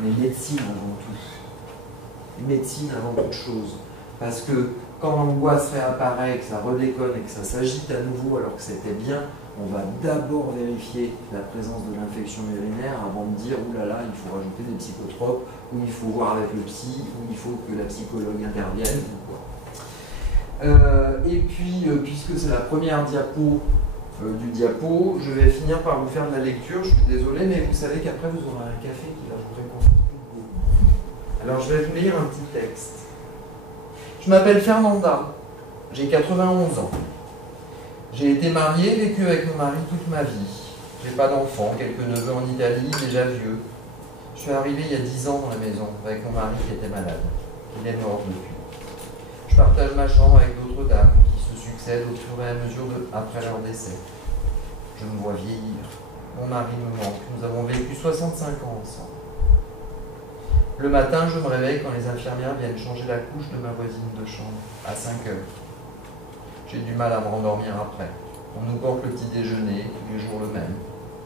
mais médecine avant tout. Médecine avant toute chose. Parce que quand l'angoisse réapparaît, que ça redéconne et que ça s'agite à nouveau alors que c'était bien, on va d'abord vérifier la présence de l'infection urinaire avant de dire « Ouh là là, il faut rajouter des psychotropes » ou « Il faut voir avec le psy » ou « Il faut que la psychologue intervienne » ou quoi. Et puis, puisque c'est la première diapo du diapo, je vais finir par vous faire de la lecture. Je suis désolé, mais vous savez qu'après vous aurez un café qui va vous réconforter. Alors je vais vous lire un petit texte. Je m'appelle Fernanda, j'ai 91 ans. J'ai été mariée, vécu avec mon mari toute ma vie. J'ai pas d'enfants, quelques neveux en Italie, déjà vieux. Je suis arrivée il y a 10 ans dans la maison avec mon mari qui était malade. Il est mort depuis. Je partage ma chambre avec d'autres dames qui se succèdent au fur et à mesure après leur décès. Je me vois vieillir. Mon mari me manque. Nous avons vécu 65 ans ensemble. Le matin, je me réveille quand les infirmières viennent changer la couche de ma voisine de chambre, à 5 heures. J'ai du mal à me rendormir après. On nous porte le petit déjeuner, tous les jours le même.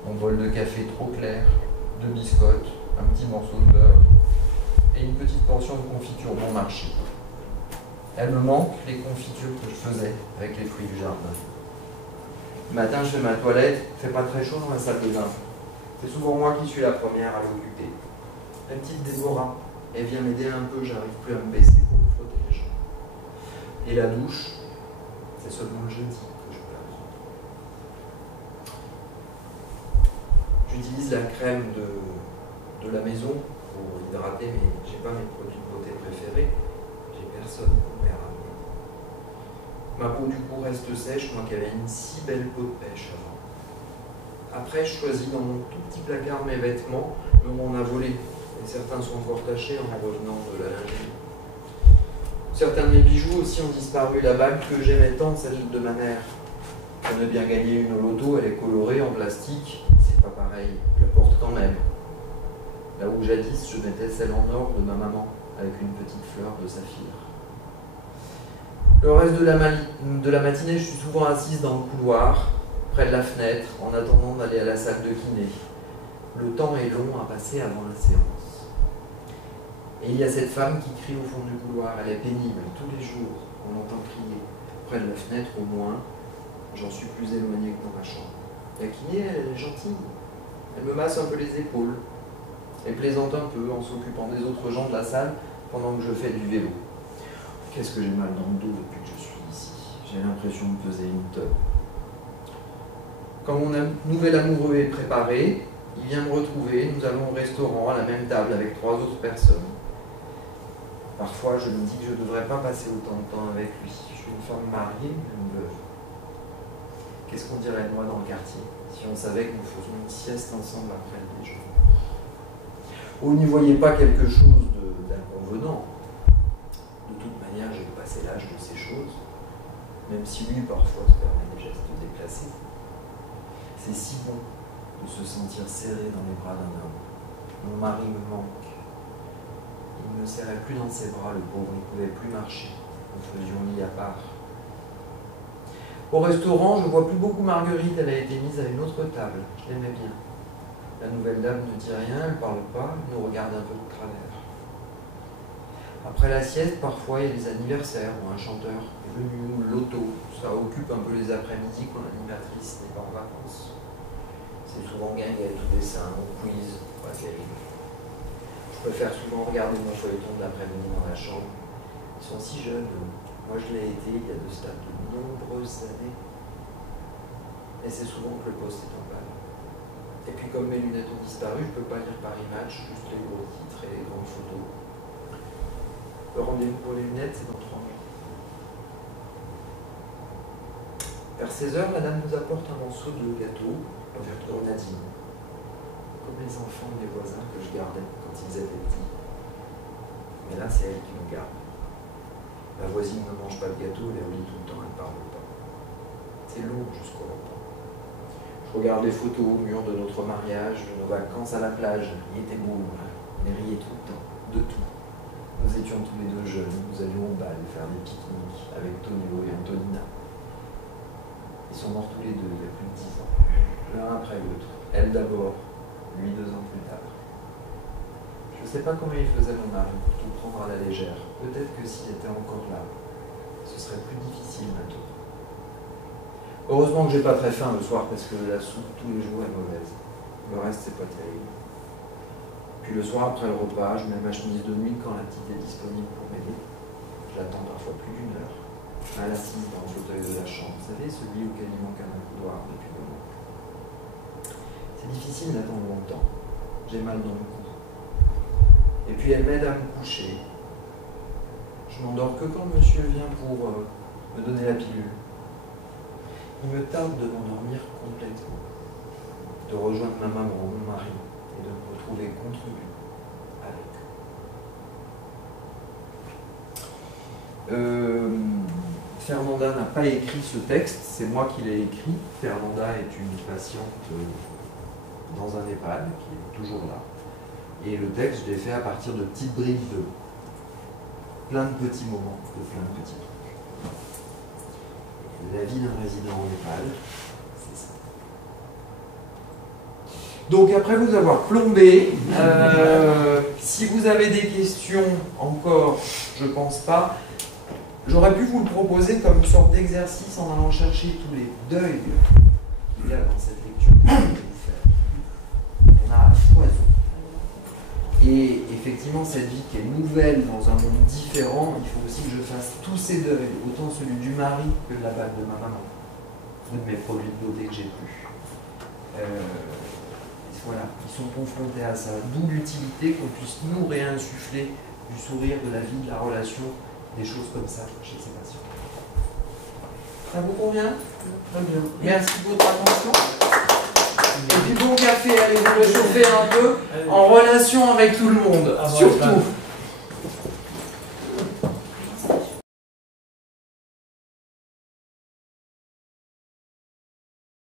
Mon bol de café trop clair, 2 biscottes, un petit morceau de beurre et une petite portion de confiture bon marché. Elle me manque, les confitures que je faisais avec les fruits du jardin. Le matin, je fais ma toilette, il ne fait pas très chaud dans la salle de bain. C'est souvent moi qui suis la première à l'occuper. La petite Déborah, elle vient m'aider un peu, j'arrive plus à me baisser pour me frotter les jambes. Et la douche, c'est seulement le jeudi que je peux la prendre. J'utilise la crème de la maison pour hydrater, mais j'ai pas mes produits de beauté préférés. J'ai personne pour me les ramener. Ma peau du coup reste sèche, moi qui avais une si belle peau de pêche avant. Après, je choisis dans mon tout petit placard mes vêtements, mais on en a volé. Et certains sont encore tachés en revenant de la lingerie. Certains de mes bijoux aussi ont disparu. La bague que j'aimais tant, celle de ma mère. J'en ai bien gagné une au loto, elle est colorée en plastique. C'est pas pareil, je la porte quand même. Là où jadis, je mettais celle en or de ma maman, avec une petite fleur de saphir. Le reste de la matinée, je suis souvent assise dans le couloir, près de la fenêtre, en attendant d'aller à la salle de kiné. Le temps est long à passer avant la séance. Et il y a cette femme qui crie au fond du couloir. Elle est pénible, tous les jours, on l'entend crier. Près de la fenêtre, au moins, j'en suis plus éloigné que dans ma chambre. La kiné, elle est gentille. Elle me masse un peu les épaules. Elle plaisante un peu en s'occupant des autres gens de la salle pendant que je fais du vélo. Qu'est-ce que j'ai mal dans le dos depuis que je suis ici. J'ai l'impression de peser une tonne. Quand mon nouvel amoureux est préparé, il vient me retrouver, nous allons au restaurant à la même table avec 3 autres personnes. Parfois, je me dis que je ne devrais pas passer autant de temps avec lui. Je suis une femme mariée, une veuve. Qu'est-ce qu'on dirait de moi dans le quartier si on savait que nous faisions une sieste ensemble après le déjeuner? Vous n'y voyez pas quelque chose d'inconvenant. De toute manière, j'ai passé l'âge de ces choses, même si lui, parfois, se permet des gestes déplacés. C'est si bon de se sentir serré dans les bras d'un homme. Mon mari me manque. Il ne me serrait plus dans ses bras, le pauvre, il ne pouvait plus marcher. Nous faisions lit à part. Au restaurant, je ne vois plus beaucoup Marguerite, elle a été mise à une autre table. Je l'aimais bien. La nouvelle dame ne dit rien, elle ne parle pas, elle nous regarde un peu de travers. Après la sieste, parfois il y a des anniversaires ou un chanteur est venu, ou l'auto. Ça occupe un peu les après-midi quand l'animatrice n'est pas en vacances. C'est souvent guinguette ou dessin ou quiz, pas terrible. Je préfère souvent regarder mon feuilleton de l'après-midi dans la chambre. Ils sont si jeunes. Moi je l'ai été il y a de cela de nombreuses années. Et c'est souvent que le poste est en panne. Et puis comme mes lunettes ont disparu, je ne peux pas lire Paris Match, juste les gros titres et les grandes photos. Le rendez-vous pour les lunettes, c'est dans 3 mois. Vers 16h, madame nous apporte un morceau de gâteau avec grenadine. Comme les enfants des voisins que je gardais quand ils étaient petits. Mais là, c'est elle qui me garde. La voisine ne mange pas de gâteau, elle est au lit tout le temps, elle ne parle pas. C'est lourd jusqu'au repas. Je regarde les photos au mur de notre mariage, de nos vacances à la plage. Il était beau, on riait tout le temps, de tout. Nous étions tous les deux jeunes, nous allions au bal faire des pique-niques avec Tonio et Antonina. Ils sont morts tous les deux il y a plus de 10 ans, l'un après l'autre. Elle d'abord, lui 2 ans plus tard. Je ne sais pas comment il faisait mon mari pour tout prendre à la légère. Peut-être que s'il était encore là, ce serait plus difficile maintenant. Heureusement que j'ai pas très faim le soir parce que la soupe tous les jours est mauvaise. Le reste c'est pas terrible. Puis le soir après le repas, je mets ma chemise de nuit quand la petite est disponible pour m'aider. Je l'attends parfois plus d'1 heure, mal assise dans le fauteuil de la chambre. Vous savez, celui auquel il manque un accoudoir depuis 2 mois. C'est difficile d'attendre longtemps. J'ai mal dans le cou. Et puis elle m'aide à me coucher. Je m'endors que quand monsieur vient pour me donner la pilule. Il me tarde de m'endormir complètement, de rejoindre ma maman, mon mari, et de me retrouver contre lui, avec eux. Fernanda n'a pas écrit ce texte, c'est moi qui l'ai écrit. Fernanda est une patiente dans un EHPAD, qui est toujours là. Et le texte, je l'ai fait à partir de petites bribes de plein de petits moments, de plein de petits trucs. La vie d'un résident en EHPAD, c'est ça. Donc après vous avoir plombé, si vous avez des questions encore, je pense pas, j'aurais pu vous le proposer comme une sorte d'exercice en allant chercher tous les deuils qu'il y a dans cette lecture que je vais vous faire. On a à foison. Et effectivement, cette vie qui est nouvelle dans un monde différent, il faut aussi que je fasse tous ces deuils, autant celui du mari que de la bague de ma maman, ou de mes produits de beauté que j'ai plus. Voilà, ils sont confrontés à ça. D'où l'utilité qu'on puisse nous réinsuffler du sourire, de la vie, de la relation, des choses comme ça chez ces patients. Ça vous convient? Très bien. Merci de votre attention. Et puis bon café, allez vous réchauffer un peu en relation avec tout le monde, surtout.